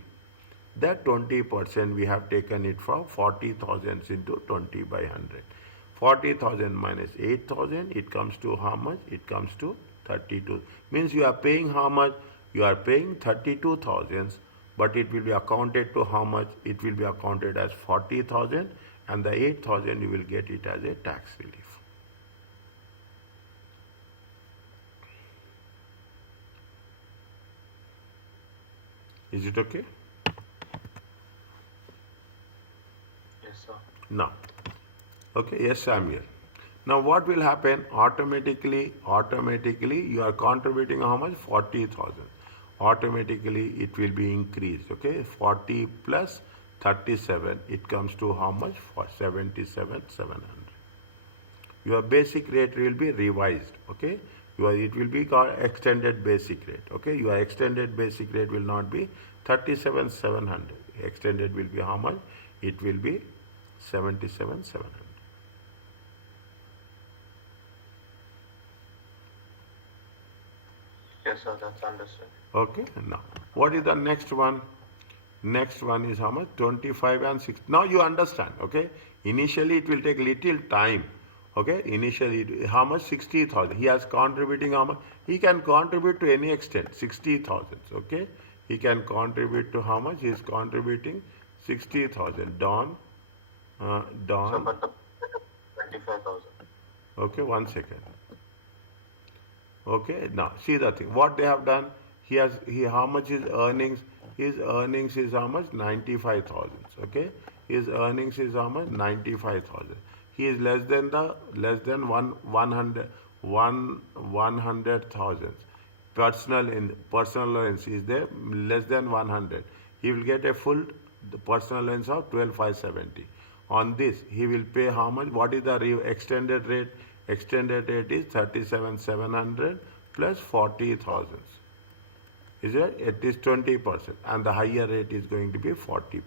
That 20% we have taken it from 40,000 into 20 by 100. 40,000 minus 8,000, it comes to how much? It comes to 32. Means you are paying how much? You are paying 32,000, but it will be accounted to how much? It will be accounted as 40,000, and the 8,000 you will get it as a tax relief. Is it okay? Yes, sir. Now, okay, yes, Samuel. Now what will happen? Automatically you are contributing how much? 40,000. Automatically it will be increased. Okay, 40 plus 37, it comes to how much? For 77,700. Your basic rate will be revised. Okay, it will be called extended basic rate. Okay, your extended basic rate will not be 37,700. Extended will be how much? It will be 77,700. Yes, sir. That's understood. Okay, now what is the next one? Next one is how much? 25 and 6. Now you understand. Okay, initially it will take little time. Okay, initially how much? 60,000. He has contributing how much? He can contribute to any extent 60,000. Okay, he can contribute to how much? He is contributing 60,000. So, Don. but the 25,000. Okay, 1 second. Okay, now see the thing. What they have done? He how much is earnings? His earnings is how much? 95,000. Okay, his earnings is how much? 95,000. He is less than 100,000. Personal loans is there less than 100. He will get a full the personal loans of 12,570. On this, he will pay how much? What is the extended rate? Extended rate is 37,700 plus 40,000. Is it? It is 20%, and the higher rate is going to be 40%.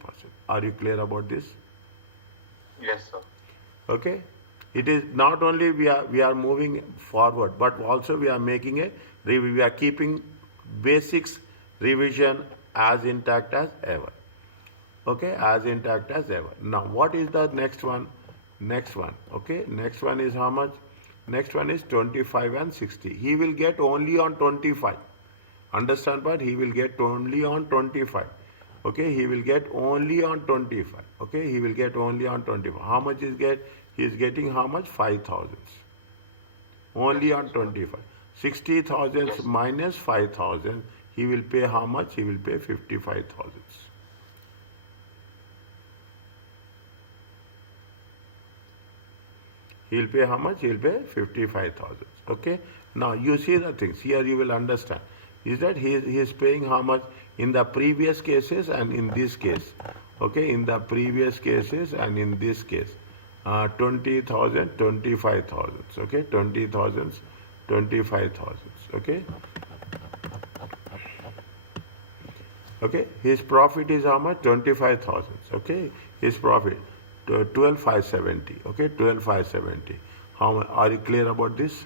Are you clear about this? Yes, sir. Okay. It is not only we are moving forward, but also we are making we are keeping basics revision as intact as ever. Okay, as intact as ever. Now, what is the next one? Next one. Okay, next one is how much? Next one is 25 and 60. He will get only on 25. Understand, but he will get only on 25. Okay, he will get only on 25. Okay, he will get only on 25. How much is get? He is getting how much? 5,000. Only Yes, on sir. 25. 60,000 Yes. minus 5,000. He will pay how much? He will pay 55,000. He'll pay how much? He'll pay 55,000. Okay. Now you see the things here. You will understand. Is that he is paying how much in the previous cases and in this case? Okay. In the previous cases and in this case, 20,000, 25,000. Okay. 20,000, 25,000. Okay. Okay. His profit is how much? 25,000. Okay. His profit 12,570. Okay, 12,570. How are you clear about this?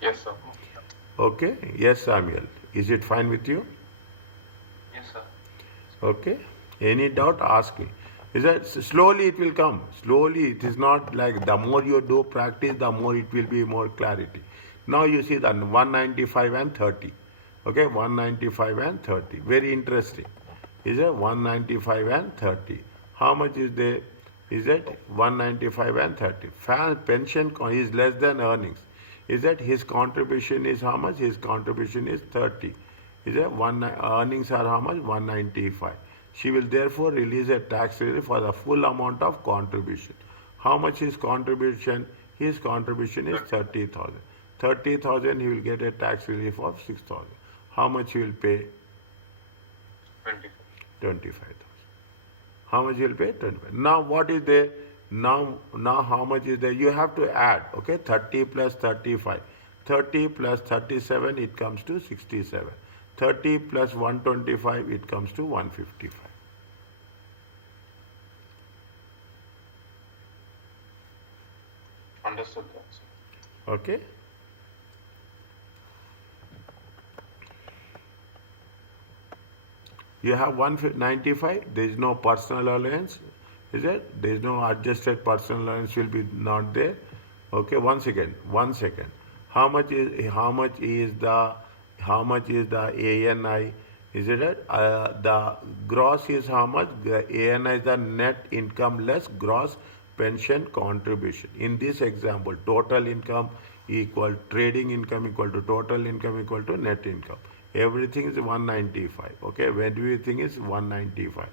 Yes, sir. Okay. Yes, Samuel. Is it fine with you? Yes, sir. Okay. Any doubt? Ask me. Is that slowly it will come? Slowly. It is not like the more you do practice, the more it will be more clarity. Now you see that 195 and 30. Okay, 195 and 30. Very interesting. Is it 195 and 30? How much is there? Is it 195 and 30? Pension is less than earnings. Is that his contribution is how much? His contribution is 30. Is it earnings are how much? 195. She will therefore release a tax relief for the full amount of contribution. How much is contribution? His contribution is 30,000. 30,000 he will get a tax relief of 6,000. How much he will pay? 25. 25,000. How much you will pay? 25. Now what is there? Now how much is there? You have to add. Okay, 30 plus 35. 30 plus 37, it comes to 67. 30 plus 125, it comes to 155. Understood that, sir. Okay. You have 195, there is no personal allowance, is it? There is no adjusted personal allowance will be not there. Okay, one second. How much is the ANI? Is it right? The gross is how much? The ANI is the net income less gross pension contribution. In this example, total income equal trading income equal to total income equal to net income. Everything is 195. Okay, when do you think is 195?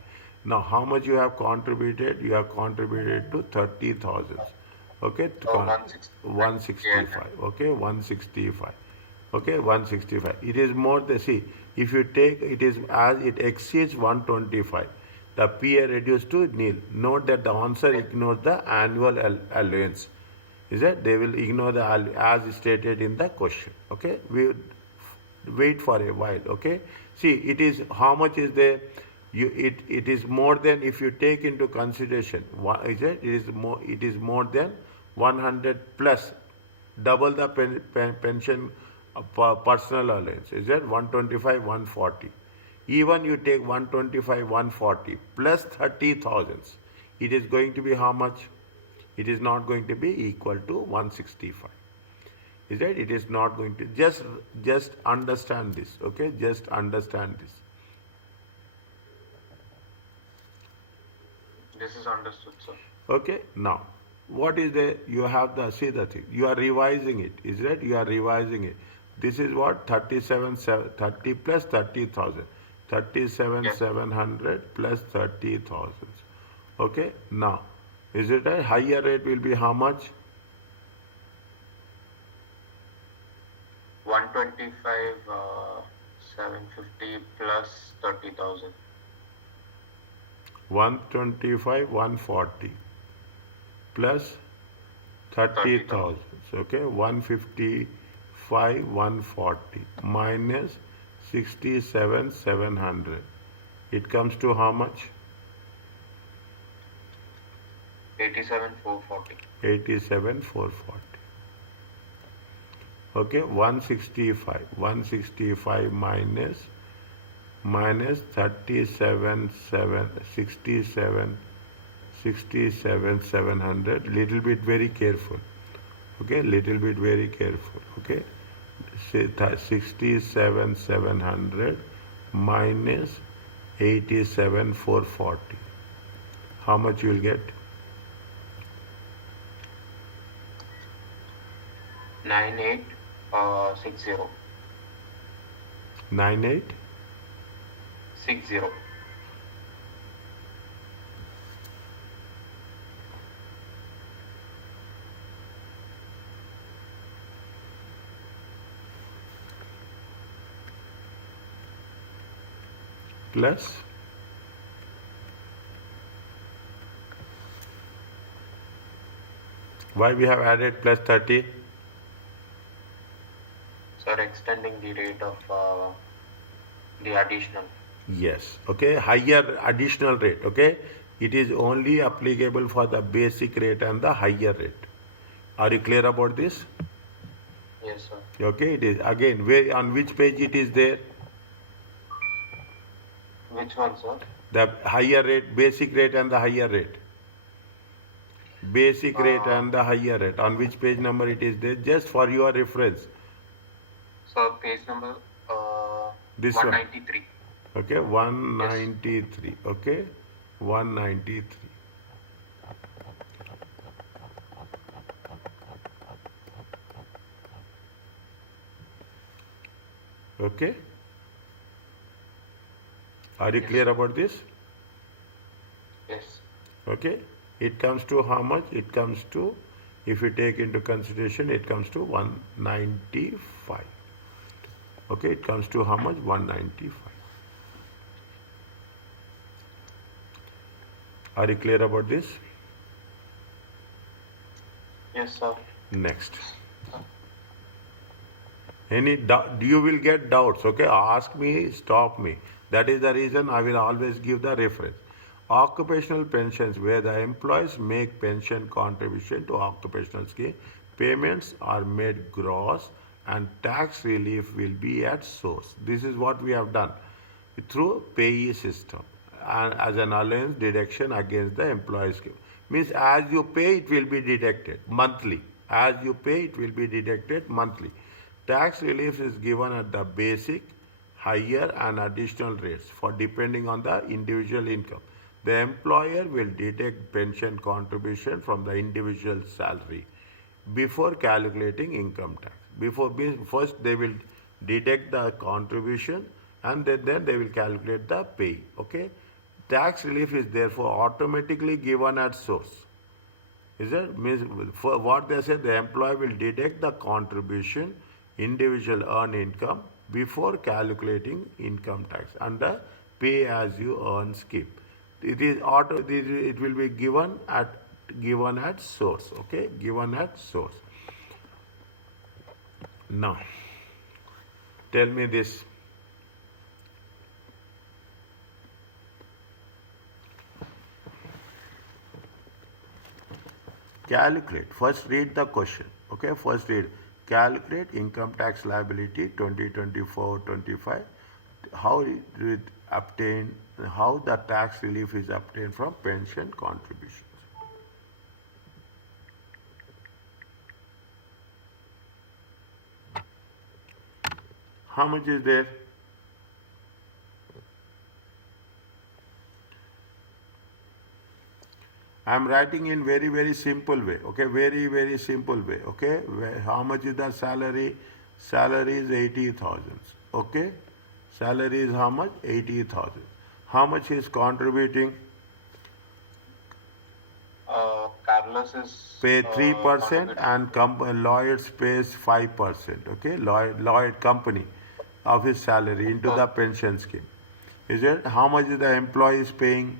Now, how much you have contributed? You have contributed to 30,000. Okay, to 165. Okay, 165. Okay, 165. It is more the see. If you take it is as it exceeds 125, the PA reduced to nil. Note that the answer ignores the annual allowance. Is that they will ignore the as stated in the question. Okay, we wait for a while. Okay, see it is how much is there. It is more than if you take into consideration. Is it is more than 100 plus double the pension personal allowance. Is that 125 140? Even you take 125 140 plus 30,000, it is going to be how much? It is not going to be equal to 165. Is that it is not going to just understand this. Okay, just understand this. This is understood, sir. Okay, now what is the you have the see the thing you are revising it, is that you are revising it. This is what 30 plus 30,000, 37,700 plus 30,000. Okay, now is it a higher rate will be how much? 125, 750 plus 30,000. 125 140 plus 30,000. Okay, 155 140 minus 67 700. It comes to how much? 87 440. 87 440. Okay, 165 minus 37 67 700. Little bit very careful. Okay, little bit very careful. Okay, say 67 700 minus 87 440. How much you will get? 9860. 9860 plus why we have added plus 30? Sir, extending the rate of the additional. Yes. Okay, higher additional rate. Okay, it is only applicable for the basic rate and the higher rate. Are you clear about this? Yes, sir. Okay, it is again where on which page it is there? Which one, sir? The higher rate, basic rate and the higher rate. Basic rate and the higher rate. On which page number it is there? Just for your reference. So page number This 193. one. Okay, 193. Yes. Okay, 193. Okay. Are you Yes. clear about this? Yes. Okay. It comes to how much? It comes to, if you take into consideration, it comes to 195. Okay, it comes to how much? 195. Are you clear about this? Yes, sir. Next. Any doubt, you will get doubts, okay? Ask me, stop me. That is the reason I will always give the reference. Occupational pensions, where the employees make pension contribution to occupational scheme, payments are made gross and tax relief will be at source. This is what we have done through payee system and as an allowance deduction against the employee scheme. Means as you pay, it will be deducted monthly. As you pay, it will be deducted monthly. Tax relief is given at the basic, higher and additional rates for depending on the individual income. The employer will deduct pension contribution from the individual salary before calculating income tax. First they will deduct the contribution and then they will calculate the pay. Okay, tax relief is therefore automatically given at source. Is it means for what they say, the employer will deduct the contribution individual earned income before calculating income tax under pay as you earn scheme. It is auto. It will be given at source. Okay, given at source. Now, tell me this. Calculate. First read the question. Okay, first read. Calculate income tax liability 2024-25. How it obtain, how the tax relief is obtained from pension contributions. How much is there? I am writing in very simple way. Okay, very simple way. Okay, how much is the salary? Salary is 80,000. Okay, salary is how much? 80,000. How much is contributing? Carlos is Pay 3% contributing. and Lloyd's pays 5%. Okay, Lloyd company of his salary into the pension scheme. Is it? How much is the employee is paying?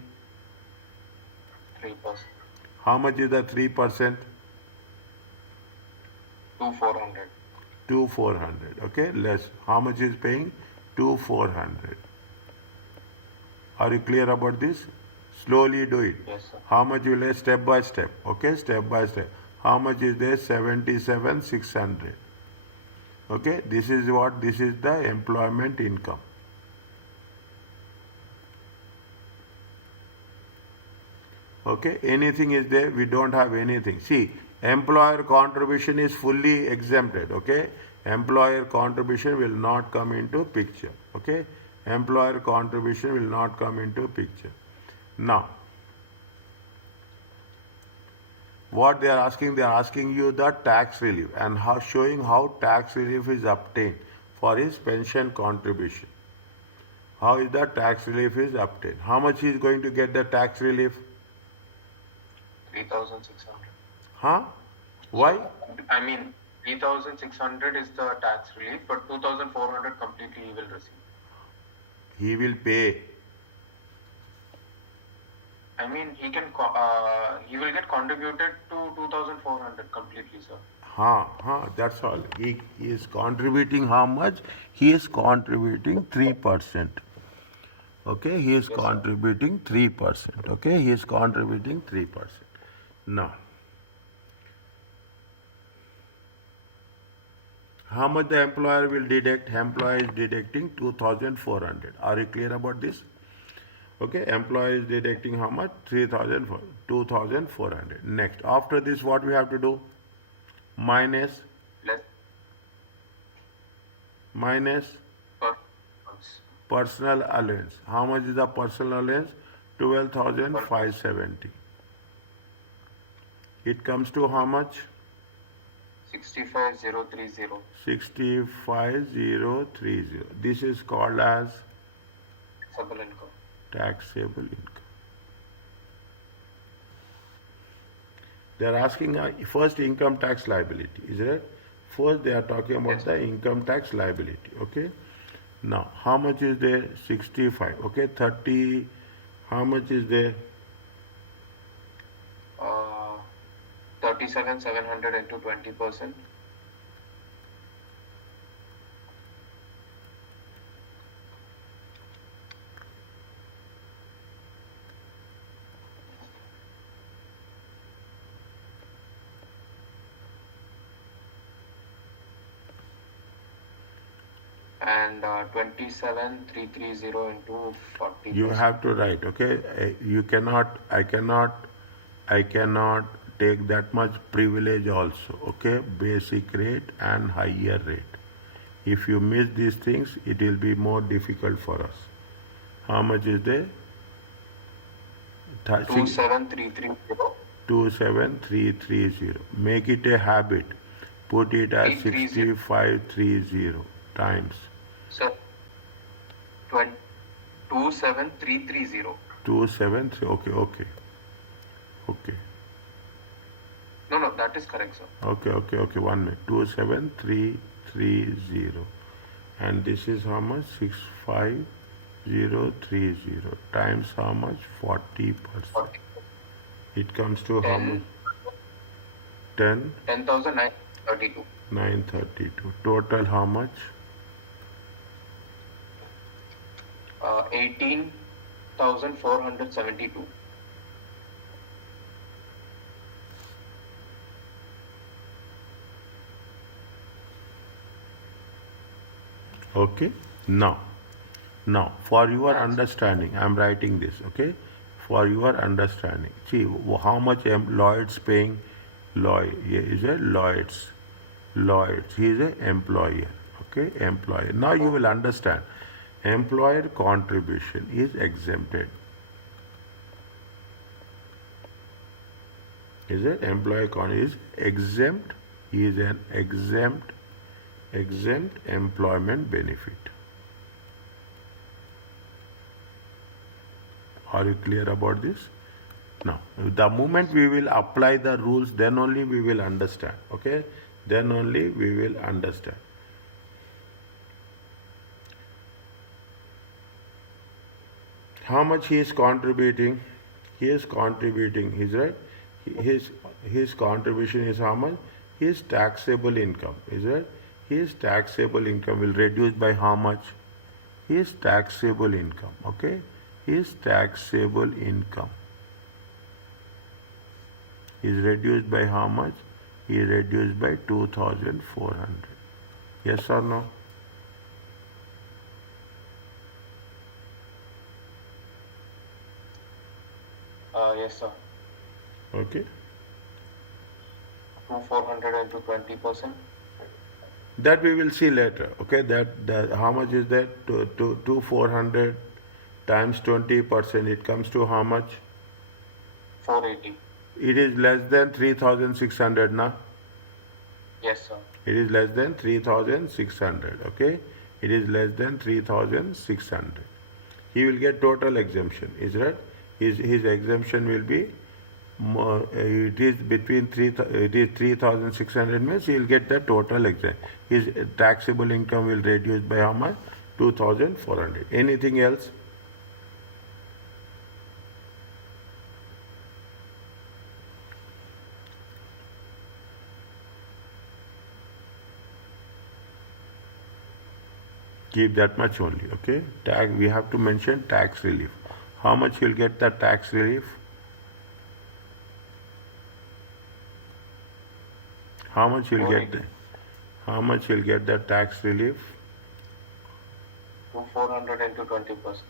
3%. How much is the 3%? 2,400. 2,400. Okay, less. How much is paying? 2,400. Are you clear about this? Slowly do it. Yes, sir. How much will I step by step? Okay, step by step. How much is there? 77,600. Okay, this is what? This is the employment income. Okay, anything is there? We don't have anything. See, employer contribution is fully exempted. Okay, employer contribution will not come into picture. Okay, employer contribution will not come into picture. Now, what they are asking you the tax relief and how showing how tax relief is obtained for his pension contribution. How is the tax relief is obtained? How much he is going to get the tax relief? 3,600. Huh? Why? I mean, 3,600 is the tax relief, but 2,400 completely he will receive. He will pay. I mean, he will get contributed to 2,400 completely, sir. That's all. He is contributing how much? He is contributing 3%. Okay, he is contributing 3%. Okay, he is contributing 3%. Now, how much the employer will deduct? Employer is deducting 2,400. Are you clear about this? Okay, employee is deducting how much? 2,400. Next, after this, what we have to do? Minus Less per months. personal allowance. How much is the personal allowance? 12,570. It comes to how much? 65,030. 65,030. This is called as Taxable income. Taxable income. They are asking first income tax liability, is it? First they are talking about Yes. the income tax liability, okay? Now, how much is there? 65, okay? 30, how much is there? Uh, 37,700 into 20%. And 27,330 into You 40%. have to write, okay? You cannot, I cannot take that much privilege also, okay? Basic rate and higher rate. If you miss these things, it will be more difficult for us. How much is there? 27,330. 27330. Make it a habit. Put it as 330. 6530 times So 27,330. 273. Okay, okay, okay, No, that is correct, sir. okay. 1 minute. 27330. And this is how much? 65030 times how much? 40%. 40. It comes to how much? 10, 10 10,932. 932. Total how much? 18,472. Okay. Now, for your That's understanding, I'm writing this, okay? For your understanding. See, how much Lloyd's paying? Lloyd, is a Lloyd's. Lloyd's, he is an employer, okay? Employer. Now you will understand. Employer contribution is exempted. Is it? Employer is exempt. He is an exempt employment benefit. Are you clear about this? Now, the moment we will apply the rules, then only we will understand. Okay? Then only we will understand. How much he is contributing? He is contributing. He's right. His his contribution is how much? His taxable income. Is it? His taxable income will reduce by how much? His taxable income. Okay? His taxable income is reduced by how much? Is reduced by 2,400. Yes or no? yes, sir. Okay. 2,400 into 20%. That we will see later. Okay. That how much is that? To 400 times 20%. It comes to how much? 480. It is less than 3,600 na? Yes, sir. It is less than 3,600. Okay. It is less than 3,600. He will get total exemption. Is right? His exemption will be it is between it is 3,600 means he will get the total exemption. His taxable income will reduce by how much? 2,400. Anything else? Keep that much only. Okay. We have to mention tax relief. How much he'll get the tax relief? How much he'll get 480. how much he'll get the tax relief? 400 into 20%.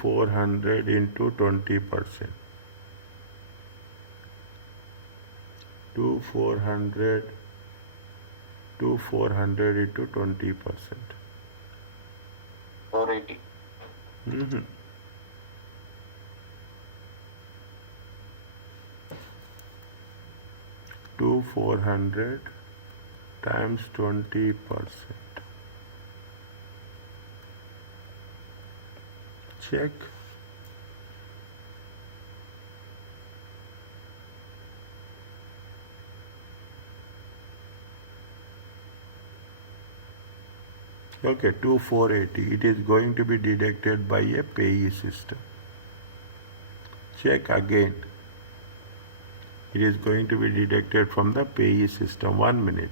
400 into 20%. 400 into 20%. 480. Mm-hmm. 400 times 20%. Check. Okay, 2480. It is going to be deducted by a payee system. Check again. It is going to be deducted from the payee system. 1 minute.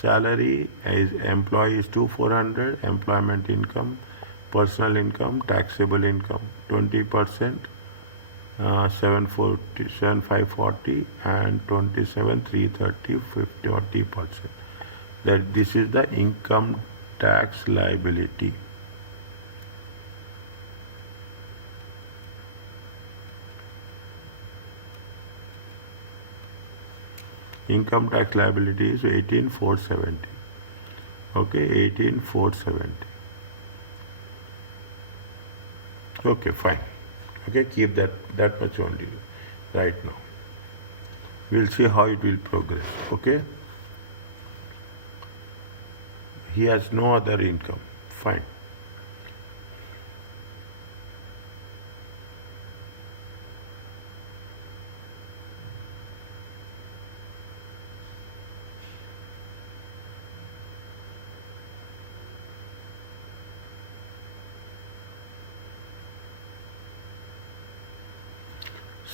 Salary is employee is 2400, employment income, personal income, taxable income 20%, 740, 7540 and 27 330 50 40%. That this is the income tax liability. Income tax liability is 18470. Okay, 18470. Okay, fine. Okay, keep that much only right now. We'll see how it will progress. Okay, he has no other income. Fine.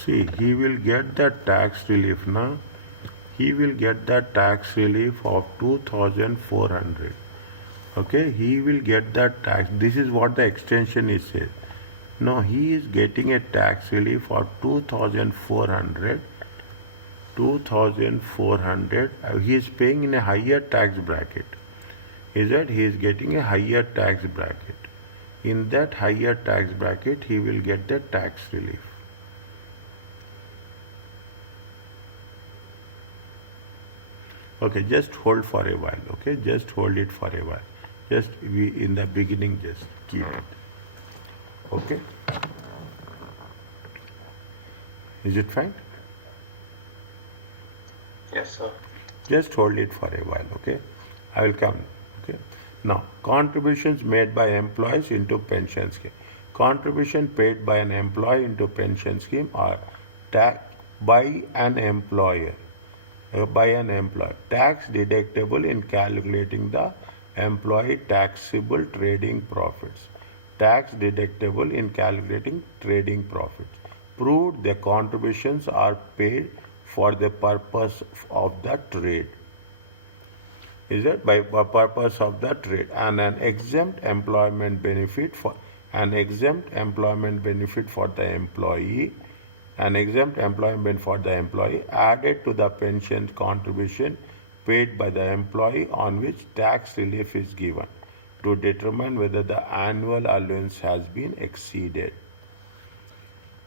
See, he will get that tax relief now. He will get that tax relief of 2400. Okay, he will get that tax. This is what the extension is said. No, he is getting a tax relief of 2400. 2400. He is paying in a higher tax bracket. Is that he is getting a higher tax bracket. In that higher tax bracket, he will get the tax relief. Okay, just hold for a while. Okay, just hold it for a while. Just we in the beginning, just keep it. Okay, is it fine? Yes, sir. Just hold it for a while. Okay, I will come. Okay, now contributions made by employees into pension scheme. Contribution paid by an employee into pension scheme are taxed by an employer. By an employer. Tax deductible in calculating the employee taxable trading profits. Tax deductible in calculating trading profits. Proved the contributions are paid for the purpose of the trade. Is it by purpose of the trade, and an exempt employment benefit for the employee, an exempt employment for the employee added to the pension contribution paid by the employee on which tax relief is given to determine whether the annual allowance has been exceeded.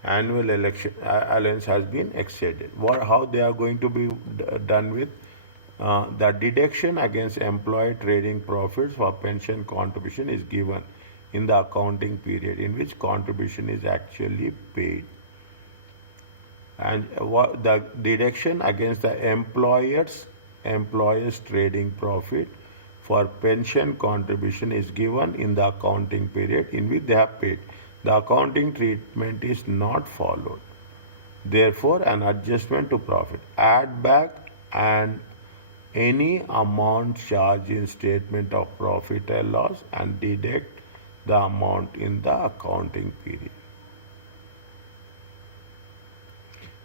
Allowance has been exceeded. How they are going to be done with the deduction against employee trading profits for pension contribution is given in the accounting period in which contribution is actually paid. And the deduction against the employer's trading profit for pension contribution is given in the accounting period in which they have paid. The accounting treatment is not followed. Therefore, an adjustment to profit, add back and any amount charged in statement of profit or loss and deduct the amount in the accounting period.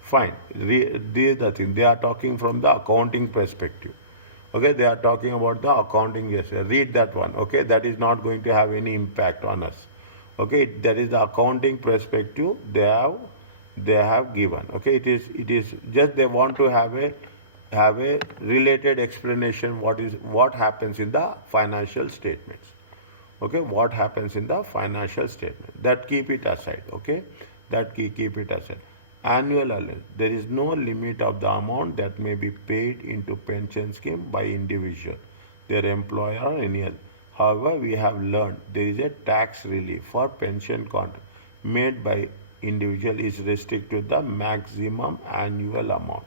Fine. This is the thing. They are talking from the accounting perspective. Okay, they are talking about the accounting. Yes, read that one. Okay, that is not going to have any impact on us. Okay, that is the accounting perspective they have given. Okay, it is just they want to have a related explanation what happens in the financial statements. Okay, what happens in the financial statement. That keep it aside. Okay, that keep it aside. Annual allowance. There is no limit of the amount that may be paid into pension scheme by individual, their employer or any other. However, we have learned there is a tax relief for pension contract made by individual is restricted to the maximum annual amount.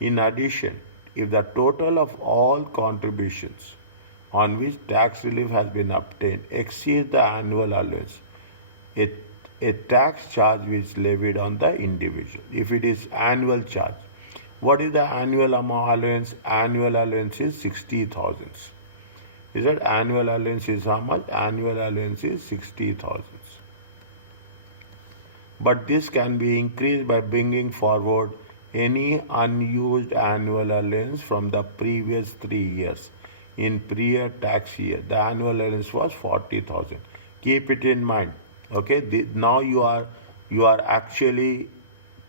In addition, if the total of all contributions on which tax relief has been obtained exceeds the annual allowance, a tax charge is levied on the individual. If it is annual charge, what is the annual amount allowance? Annual allowance is 60,000. Is that annual allowance is how much? Annual allowance is 60,000. But this can be increased by bringing forward any unused annual allowance from the previous 3 years. In prior tax year, the annual allowance was 40,000. Keep it in mind. Okay, now you are actually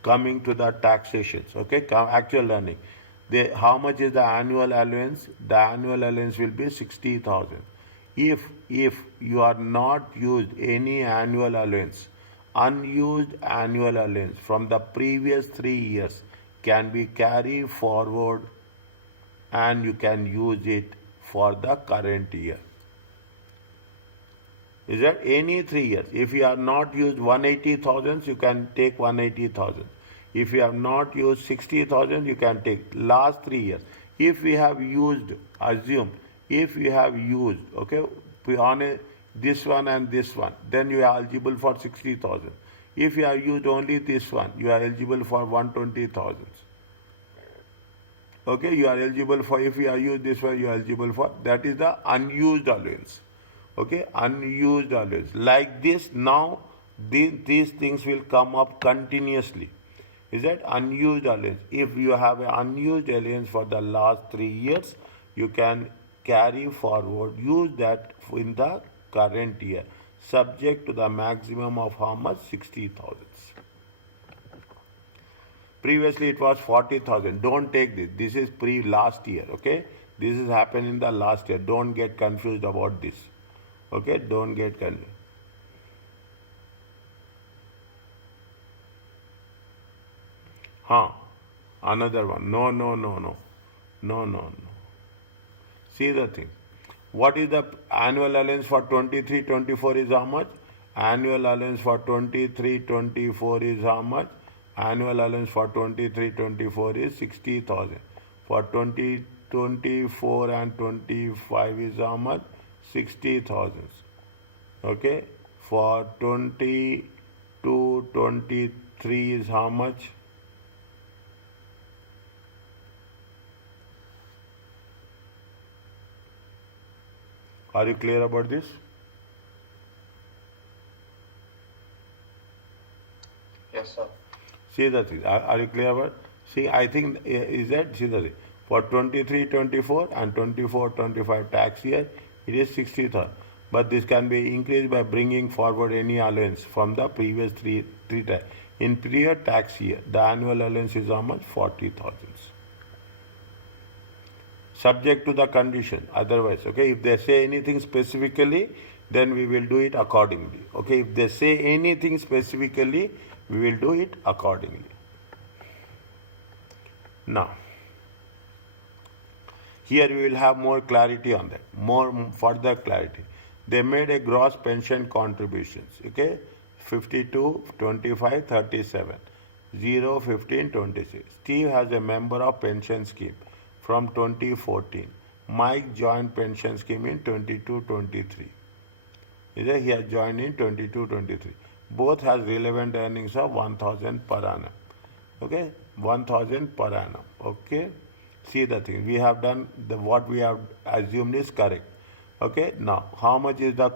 coming to the taxations. Okay, actual earning. How much is the annual allowance? The annual allowance will be 60,000. If you are not used any annual allowance, unused annual allowance from the previous 3 years can be carried forward and you can use it for the current year. Is that any 3 years? If you have not used 180,000, you can take 180,000. If you have not used 60,000, you can take last 3 years. If we have used, assume, if you have used, okay, on this one and this one, then you are eligible for 60,000. If you have used only this one, you are eligible for 120,000. Okay, you are eligible for, if you have used this one, you are eligible for, that is the unused allowance. Okay, unused allowance. Like this, now these things will come up continuously. Is that unused allowance? If you have an unused allowance for the last 3 years, you can carry forward, use that in the current year, subject to the maximum of how much? 60,000. Previously it was 40,000. Don't take this. This is last year. Okay, this is happened in the last year. Don't get confused about this. Okay, don't get confused. Huh? Another one. No, no, no, no, no, no, no. See the thing. What is the annual allowance for 23-24 is how much? Annual allowance for 23-24 is how much? Annual allowance for 23-24 is 60,000. For 2024 and 25 is how much? 60,000. Okay. For 22-23 is how much? Are you clear about this? Yes, sir. See the thing. Are you clear about? See, I think is that, see the thing. For 23-24 and 24-25 tax year, it is 60,000. But this can be increased by bringing forward any allowance from the previous three tax. In prior tax year, the annual allowance is how much? 40,000. Subject to the condition. Otherwise, okay, if they say anything specifically, then we will do it accordingly. Okay, if they say anything specifically, we will do it accordingly. Now, here we will have more clarity on that, more further clarity. They made a gross pension contributions, okay, 52, 25, 37, 0, 15, 26. Steve has a member of pension scheme from 2014. Mike joined pension scheme in 22-23. He has joined in 22-23. Both has relevant earnings of 1,000 per annum. Okay, 1,000 per annum. Okay, see the thing. We have done what we have assumed is correct. Okay, now how much is the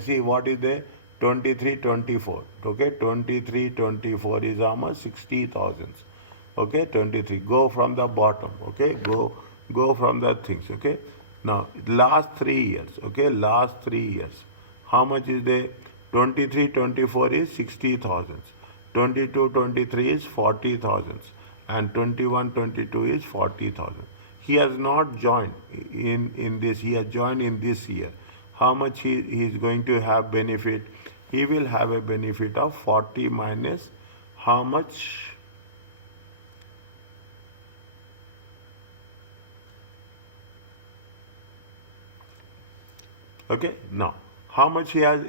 see what is the 23-24. Okay, 23-24 is how much? 60,000. Okay, 23. Go from the bottom. Okay, go from the things. Okay, now last 3 years. Okay, last 3 years. How much is the 23-24 is 60,000. 22-23 is 40,000 and 21-22 is 40,000. He has not joined in this. He has joined in this year. How much he is going to have benefit? He will have a benefit of 40 minus how much? Okay, now how much he has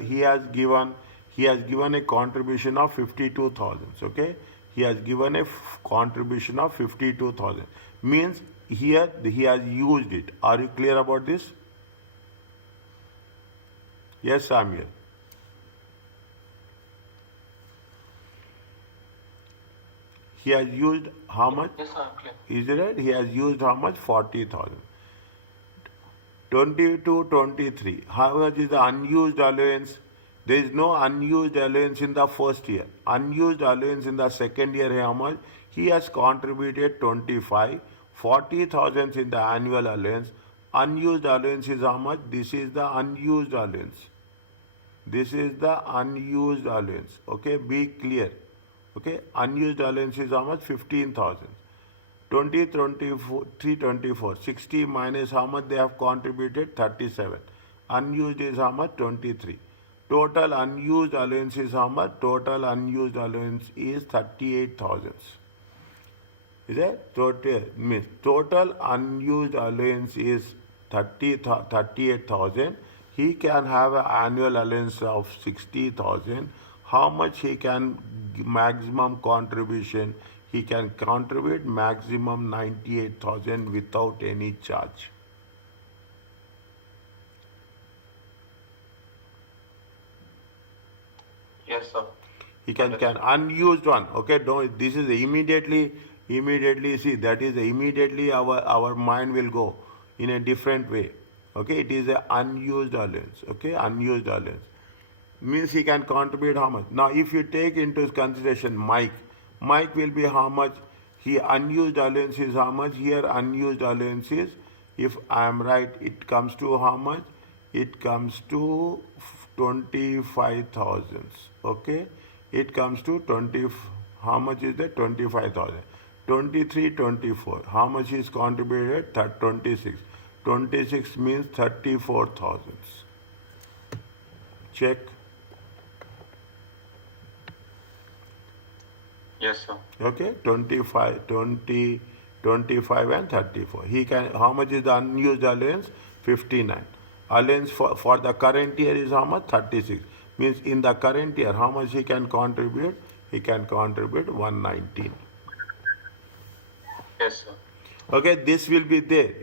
given? He has given a contribution of 52,000. Okay, he has given a contribution of 52,000. Means here he has used it. Are you clear about this? Yes, Samuel. He has used how much? Yes, sir. Clear. Is it right? He has used how much? 40,000. 22, 23. How much is the unused allowance? There is no unused allowance in the first year. Unused allowance in the second year, how much? He has contributed 25, 40,000 in the annual allowance. Unused allowance is how much? This is the unused allowance. This is the unused allowance. Okay, be clear. Okay, unused allowance is how much? 15,000. 20, 24, 324. 60 minus how much they have contributed? 37. Unused is how much? 23. Total unused allowance is how much? Total unused allowance is 38,000. Is it? Total means total unused allowance is 38,000. He can have an annual allowance of 60,000. How much he can maximum contribution? He can contribute maximum 98,000 without any charge. Yes, sir. He can unused one. Okay, don't. This is immediately see that is immediately our mind will go in a different way. Okay, it is a unused allowance. Okay, unused allowance means he can contribute how much. Now, if you take into consideration Mike will be how much. He unused allowance is how much. Here unused allowance is, if I am right, it comes to how much? It comes to 25,000. Okay, it comes to 20. How much is that? 25,000. 23, 24. How much is contributed? 26. 26 means 34,000. Check. Yes, sir. Okay, 25, 20, 25 and 34. He can, how much is the unused allowance? 59. Allowance for the current year is how much? 36. Means in the current year, how much he can contribute? He can contribute 119. Yes, sir. Okay, this will be there.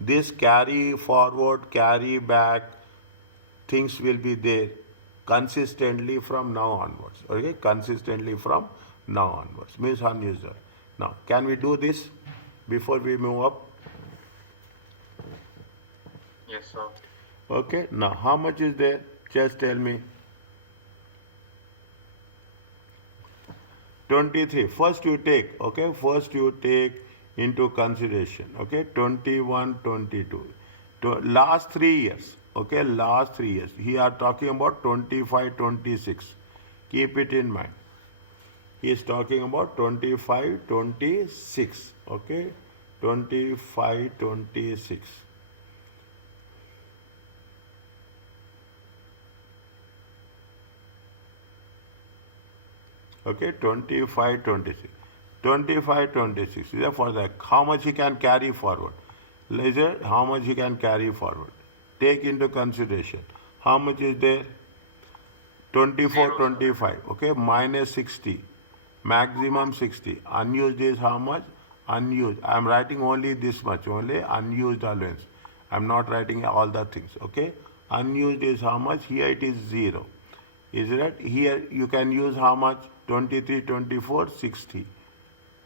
This carry forward, carry back, things will be there consistently from now onwards. Okay, consistently from now onwards means unused. Now, can we do this before we move up? Yes, sir. Okay, now how much is there? Just tell me. 23. First you take, okay, first you take into consideration, okay, 21, 22. Last 3 years, okay, last 3 years. Here are talking about 25, 26. Keep it in mind. He is talking about 25, 26, okay, 25, 26. Okay, 25, 26. 25, 26. Is for the how much he can carry forward. Laser, how much he can carry forward. Take into consideration. How much is there? 24, Zero, 25. Okay, minus 60. Maximum 60. Unused is how much? Unused. I am writing only this much, only unused allowance. I am not writing all the things. Okay, unused is how much? Here it is 0. Is it right? Here you can use how much? 23, 24, 60.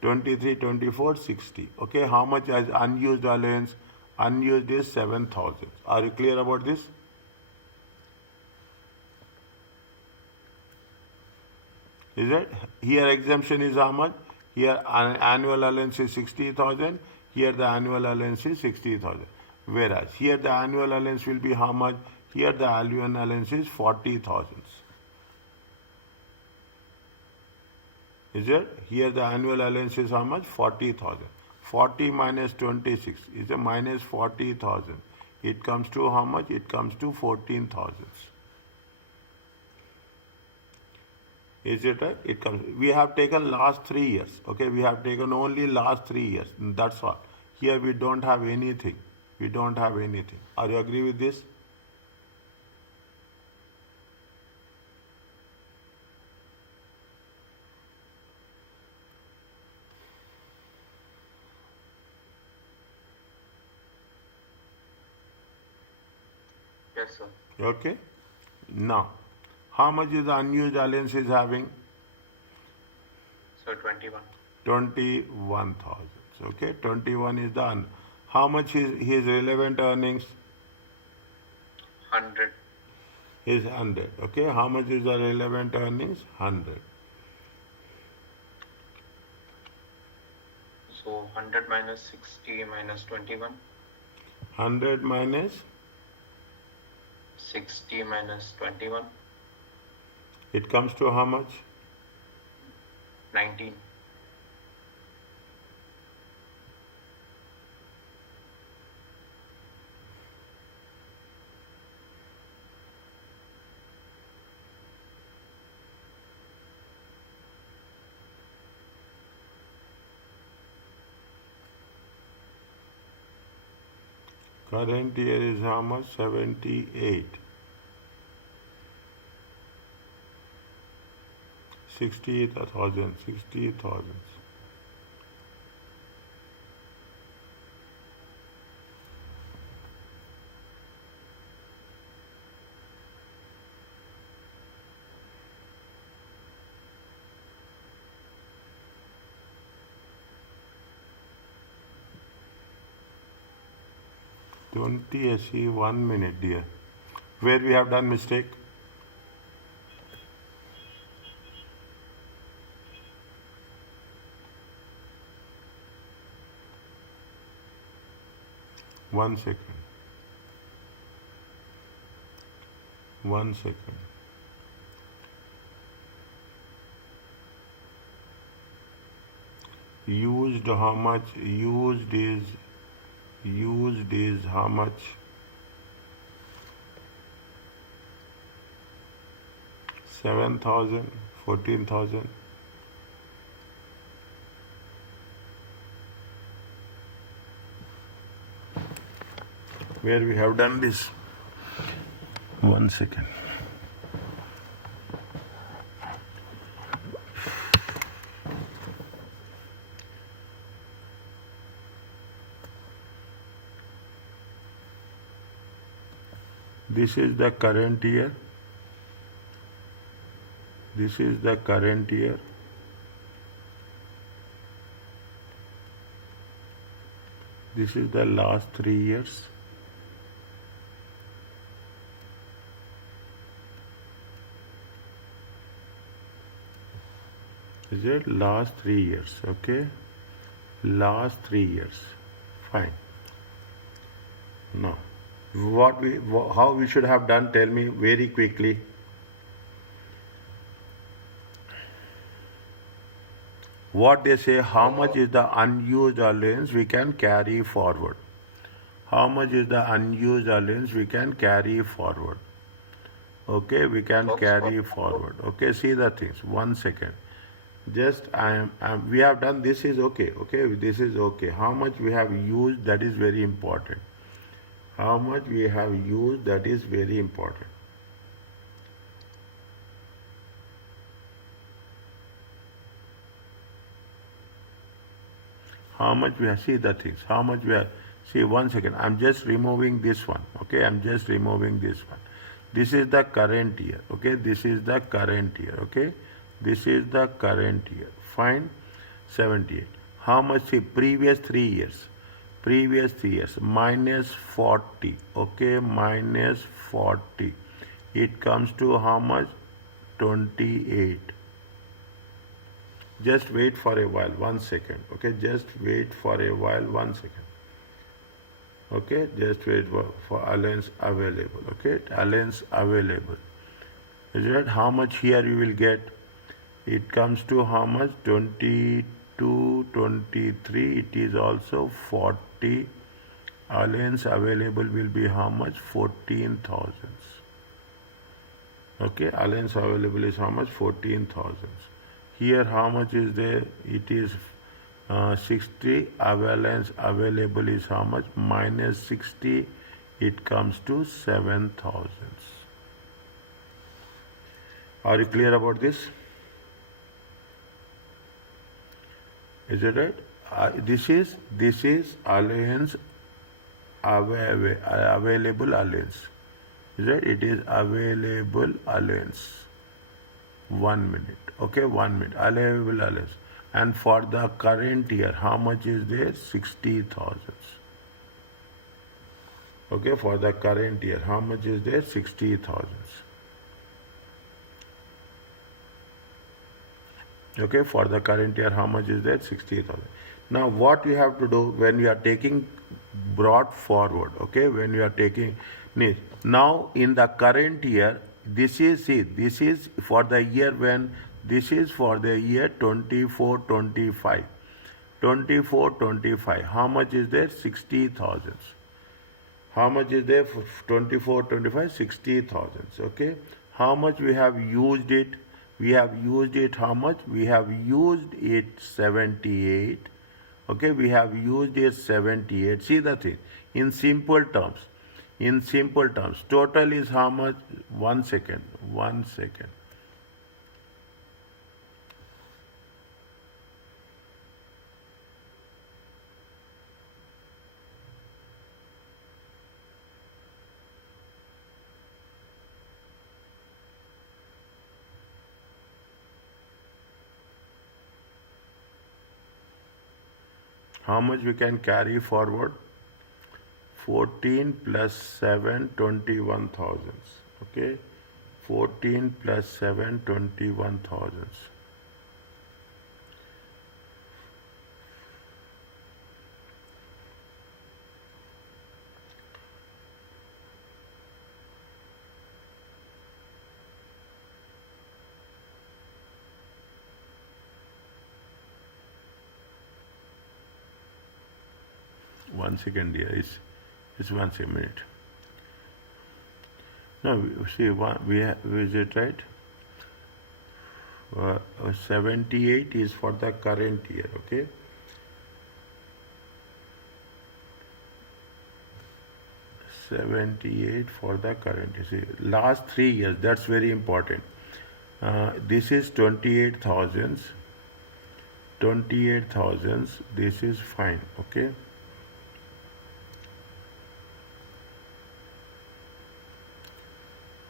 23, 24, 60. Okay, how much as unused allowance? Unused is 7,000. Are you clear about this? Is it? Here exemption is how much? Here annual allowance is 60,000. Here the annual allowance is 60,000. Whereas here the annual allowance will be how much? Here the annual allowance is 40,000. Is it? Here the annual allowance is how much? 40,000. 40 minus 26 is a minus 40,000. It comes to how much? It comes to 14,000. Is it right? It comes. We have taken last 3 years. Okay, we have taken only last 3 years. That's all. Here we don't have anything. We don't have anything. Are you agree with this? Yes, sir. Okay. Now, how much is the unused allowance is having? So 21. 21,000. Okay, 21 is the How much is his relevant earnings? 100. Is 100. Okay, how much is the relevant earnings? 100. So 100 minus 60 minus 21. 100 minus 60 minus 21. it comes to how much? 19. Current year is how much? 78. 60,000. 60,000. SE 1 minute, dear. Where we have done mistake? One second. 1 second. Used how much? Used is how much? 7,000, 14,000. Where we have done this? 1 second. This is the current year. This is the current year. This is the last 3 years. Is it last 3 years? Okay. Last 3 years. Fine. Now, how we should have done? Tell me very quickly. What they say, how much is the unused allowance we can carry forward? How much is the unused allowance we can carry forward? Okay, we can carry forward. Okay, see the things. 1 second. Just we have done this is okay. Okay, this is okay. How much we have used, that is very important. How much we have used, that is very important. How much we have, see the things, how much we have, see 1 second, I'm just removing this one, okay, I'm just removing this one. This is the current year, okay, this is the current year, okay, this is the current year, fine, 78. How much, see, previous 3 years, minus 40, okay, minus 40, it comes to how much? 28. Just wait for a while, 1 second, okay, just wait for a while, 1 second, okay, just wait for allowance available, okay, allowance available. Is it how much here you will get? It comes to how much? 22, 23, it is also 40. Allowance available will be how much? 14,000. Okay, allowance available is how much? 14,000. Here how much is there? It is 60. Allowance available is how much? Minus 60. It comes to 7,000. Are you clear about this? Is it right? This is allowance available allowance. Is it? It is available allowance. 1 minute. Okay, 1 minute. Allowable allowance. And for the current year, how much is there? 60,000. Okay, for the current year, how much is there? 60,000. Okay, for the current year, how much is there? 60,000. Now, what you have to do when you are taking brought forward, okay, when you are taking now in the current year, this is, see, this is for the year when, this is for the year 24 25. 24 25. How much is there? 60,000. How much is there for 24 25? 60,000. Okay. How much we have used it? We have used it how much? We have used it 78. Okay, we have used it 78. See the thing. In simple terms. In simple terms. Total is how much? 1 second. 1 second. How much we can carry forward? 14 plus 7, 21,000. Okay. 14 plus 7, 21,000. 1 second, dear. It's 1 minute. No, see, is it right? 78 is for the current year, okay? 78 for the current year. See, last 3 years, that's very important. This is 28,000. 28,000. This is fine, okay?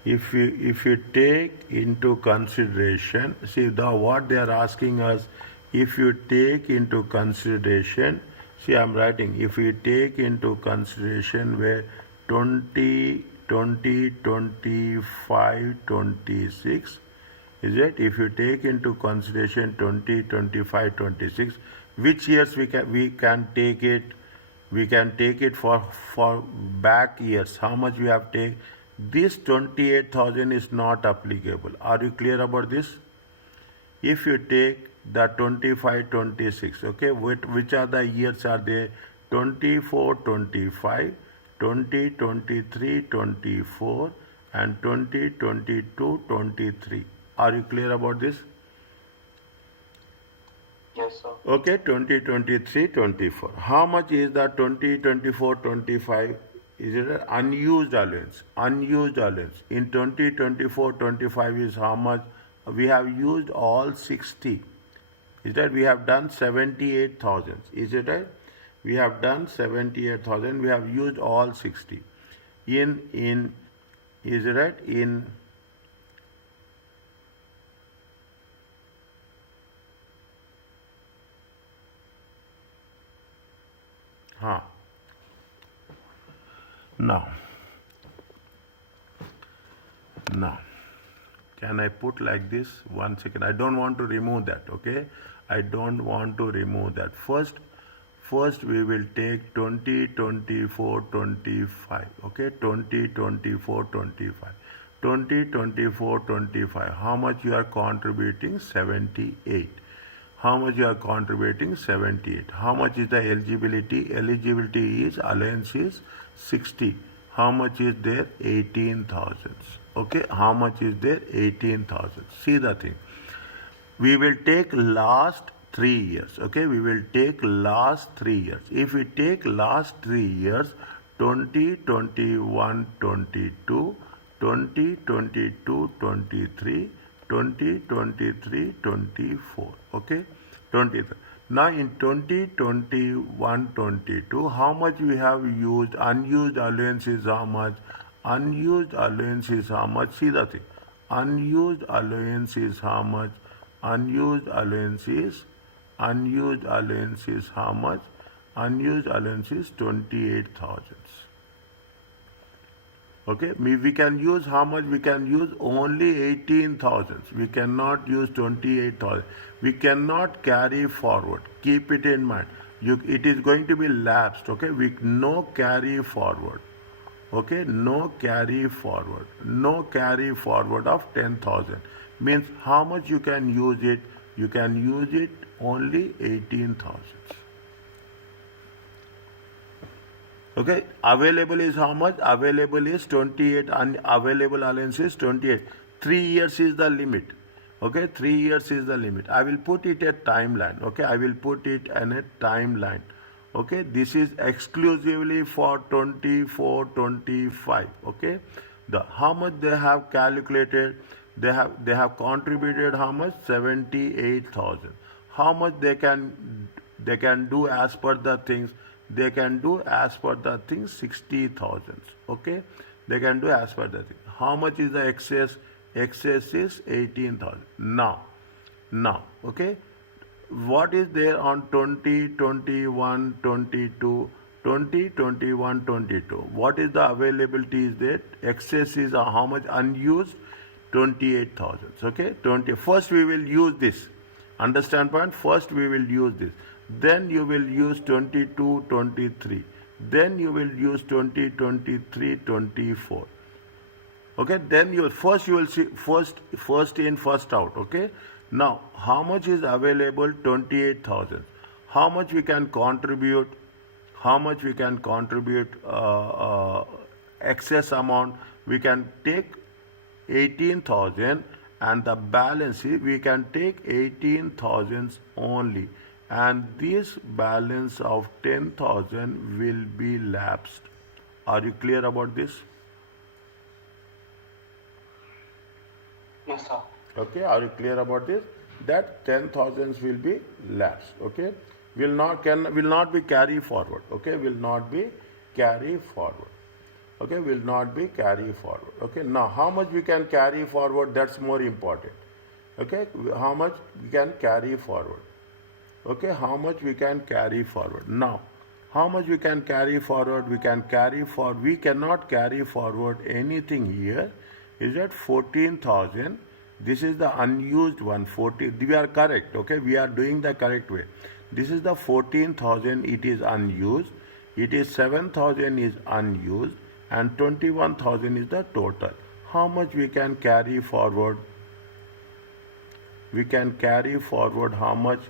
If you take into consideration, see what they are asking us, if you take into consideration, see I'm writing, if you take into consideration where 20 20 25 26, is it, if you take into consideration 20 25 26, which years we can take it, we can take it for back years, how much we have take. This 28,000 is not applicable. Are you clear about this? If you take the 25 26, okay, which are the years are they? 24 25, 20 23 24, and 20 22 23. Are you clear about this? Yes, sir. Okay, 20 23 24. How much is the 20 24 25? Is it an unused allowance? Unused allowance. In 20 24 25 is how much? We have used all 60. Is that we have done 78,000? Is it right? We have done 78,000. We have used all 60. In is it right? In huh. Now, now, can I put like this? 1 second. I don't want to remove that. Okay, I don't want to remove that. First we will take 20 24 25. Okay, 20 24 25. 20 24 25. How much you are contributing? 78. How much you are contributing? 78. How much is the eligibility? Eligibility is allowance is 60. How much is there? 18,000. Okay, how much is there? 18,000. See the thing. We will take last 3 years. Okay, we will take last 3 years. If we take last 3 years, 20 21 22, 20 22 23, 20 23 24. Okay, 23. Now in 20 21 22, how much we have used? Unused allowance is how much? Unused allowance is how much? See the thing. Unused allowance is how much? Unused allowance is how much? Unused allowance is 28,000. Okay, we can use how much? We can use only 18,000. We cannot use 28,000. We cannot carry forward. Keep it in mind. It is going to be lapsed. Okay, we no carry forward. Okay, no carry forward. No carry forward of 10,000 means how much you can use it? You can use it only 18,000. Okay, available is how much? Available is 28, and available allowance is 28. 3 years is the limit. Okay, 3 years is the limit. I will put it a timeline. Okay, I will put it in a timeline. Okay, this is exclusively for 24, 25. Okay, the how much they have calculated? They have contributed how much? 78,000. How much they can do as per the things? They can do as per the thing 60,000. Okay, they can do as per the thing. How much is the excess? Excess is 18,000. Now, okay, what is there on 20, 21, 22, 20, 21, 22? What is the availability is there? Excess is how much unused? 28,000. Okay, 20. First we will use this. Understand point? First we will use this. Then you will use 22, 23. Then you will use 20, 23, 24. Okay, then you will see first in, first out. Okay, now how much is available? 28,000. How much we can contribute? How much we can contribute? Excess amount we can take 18,000, and the balance we can take 18,000 only, and this balance of 10,000 will be lapsed. Are you clear about this? Yes, sir. Okay, are you clear about this? That 10,000 will be lapsed. Okay, will not be carry forward. Okay, will not be carry forward. Okay, will not be carry forward. Okay, now how much we can carry forward? That's more important. Okay, how much we can carry forward? Okay, how much we can carry forward? Now, how much we can carry forward? We cannot carry forward anything here. Is that 14,000? This is the unused one. 40. We are correct. Okay, we are doing the correct way. This is the 14,000. It is unused. It is 7,000 is unused, and 21,000 is the total. How much we can carry forward? We can carry forward how much?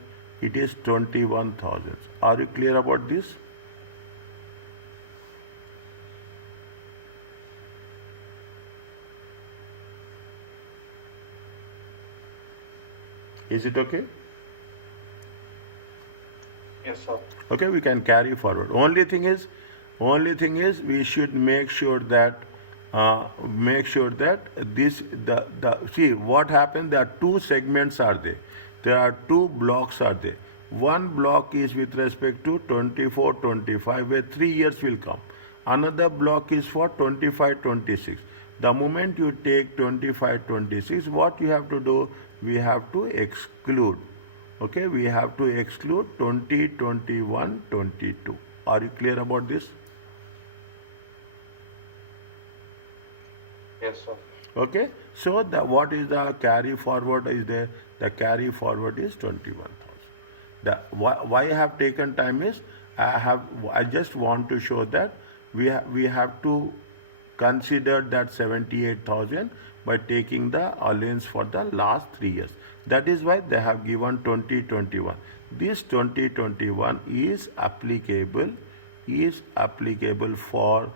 It is 21,000. Are you clear about this? Is it okay? Yes, sir. Okay, we can carry forward. Only thing is we should make sure that this the see what happened. There are two segments are there. There are two blocks are there. One block is with respect to 24, 25, where 3 years will come. Another block is for 25, 26. The moment you take 25, 26, what you have to do? We have to exclude. Okay, we have to exclude 20, 21, 22. Are you clear about this? Yes, sir. Okay, so what is the carry forward is there? The carry forward is 21,000. Why I have taken time is I just want to show that we have to consider that 78,000 by taking the allowance for the last 3 years. That is why they have given 2021. This 2021 is applicable for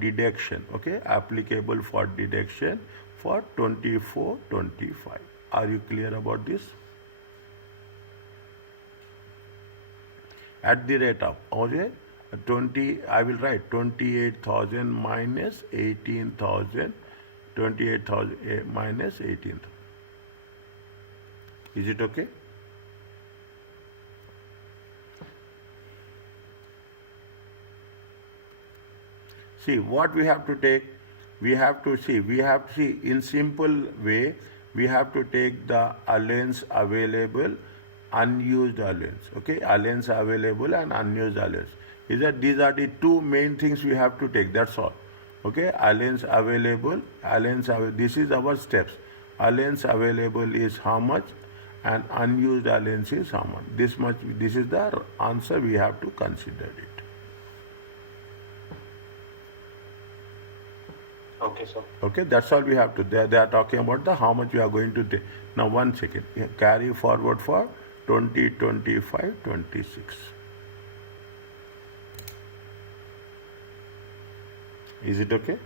deduction. Okay, applicable for deduction for 24, 25. Are you clear about this? At the rate of, okay, 20, I will write 28,000 minus 18,000, 28,000 minus 18,000. Is it okay? See what we have to take. We have to see in simple way. We have to take the allowance available, unused allowance. Okay, allowance available and unused allowance. Is that these are the two main things we have to take. That's all. Okay, this is our steps. Allowance available is how much, and unused allowance is how much. This is the answer we have to consider it. Okay, sir. Okay, that's all we have to. They are talking about the how much we are going to take. Now, one second. Carry forward for 2025 26. Is it okay?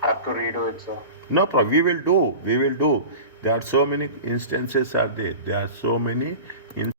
Have to redo it, sir. No problem. We will do. We will do. There are so many instances are there. There are so many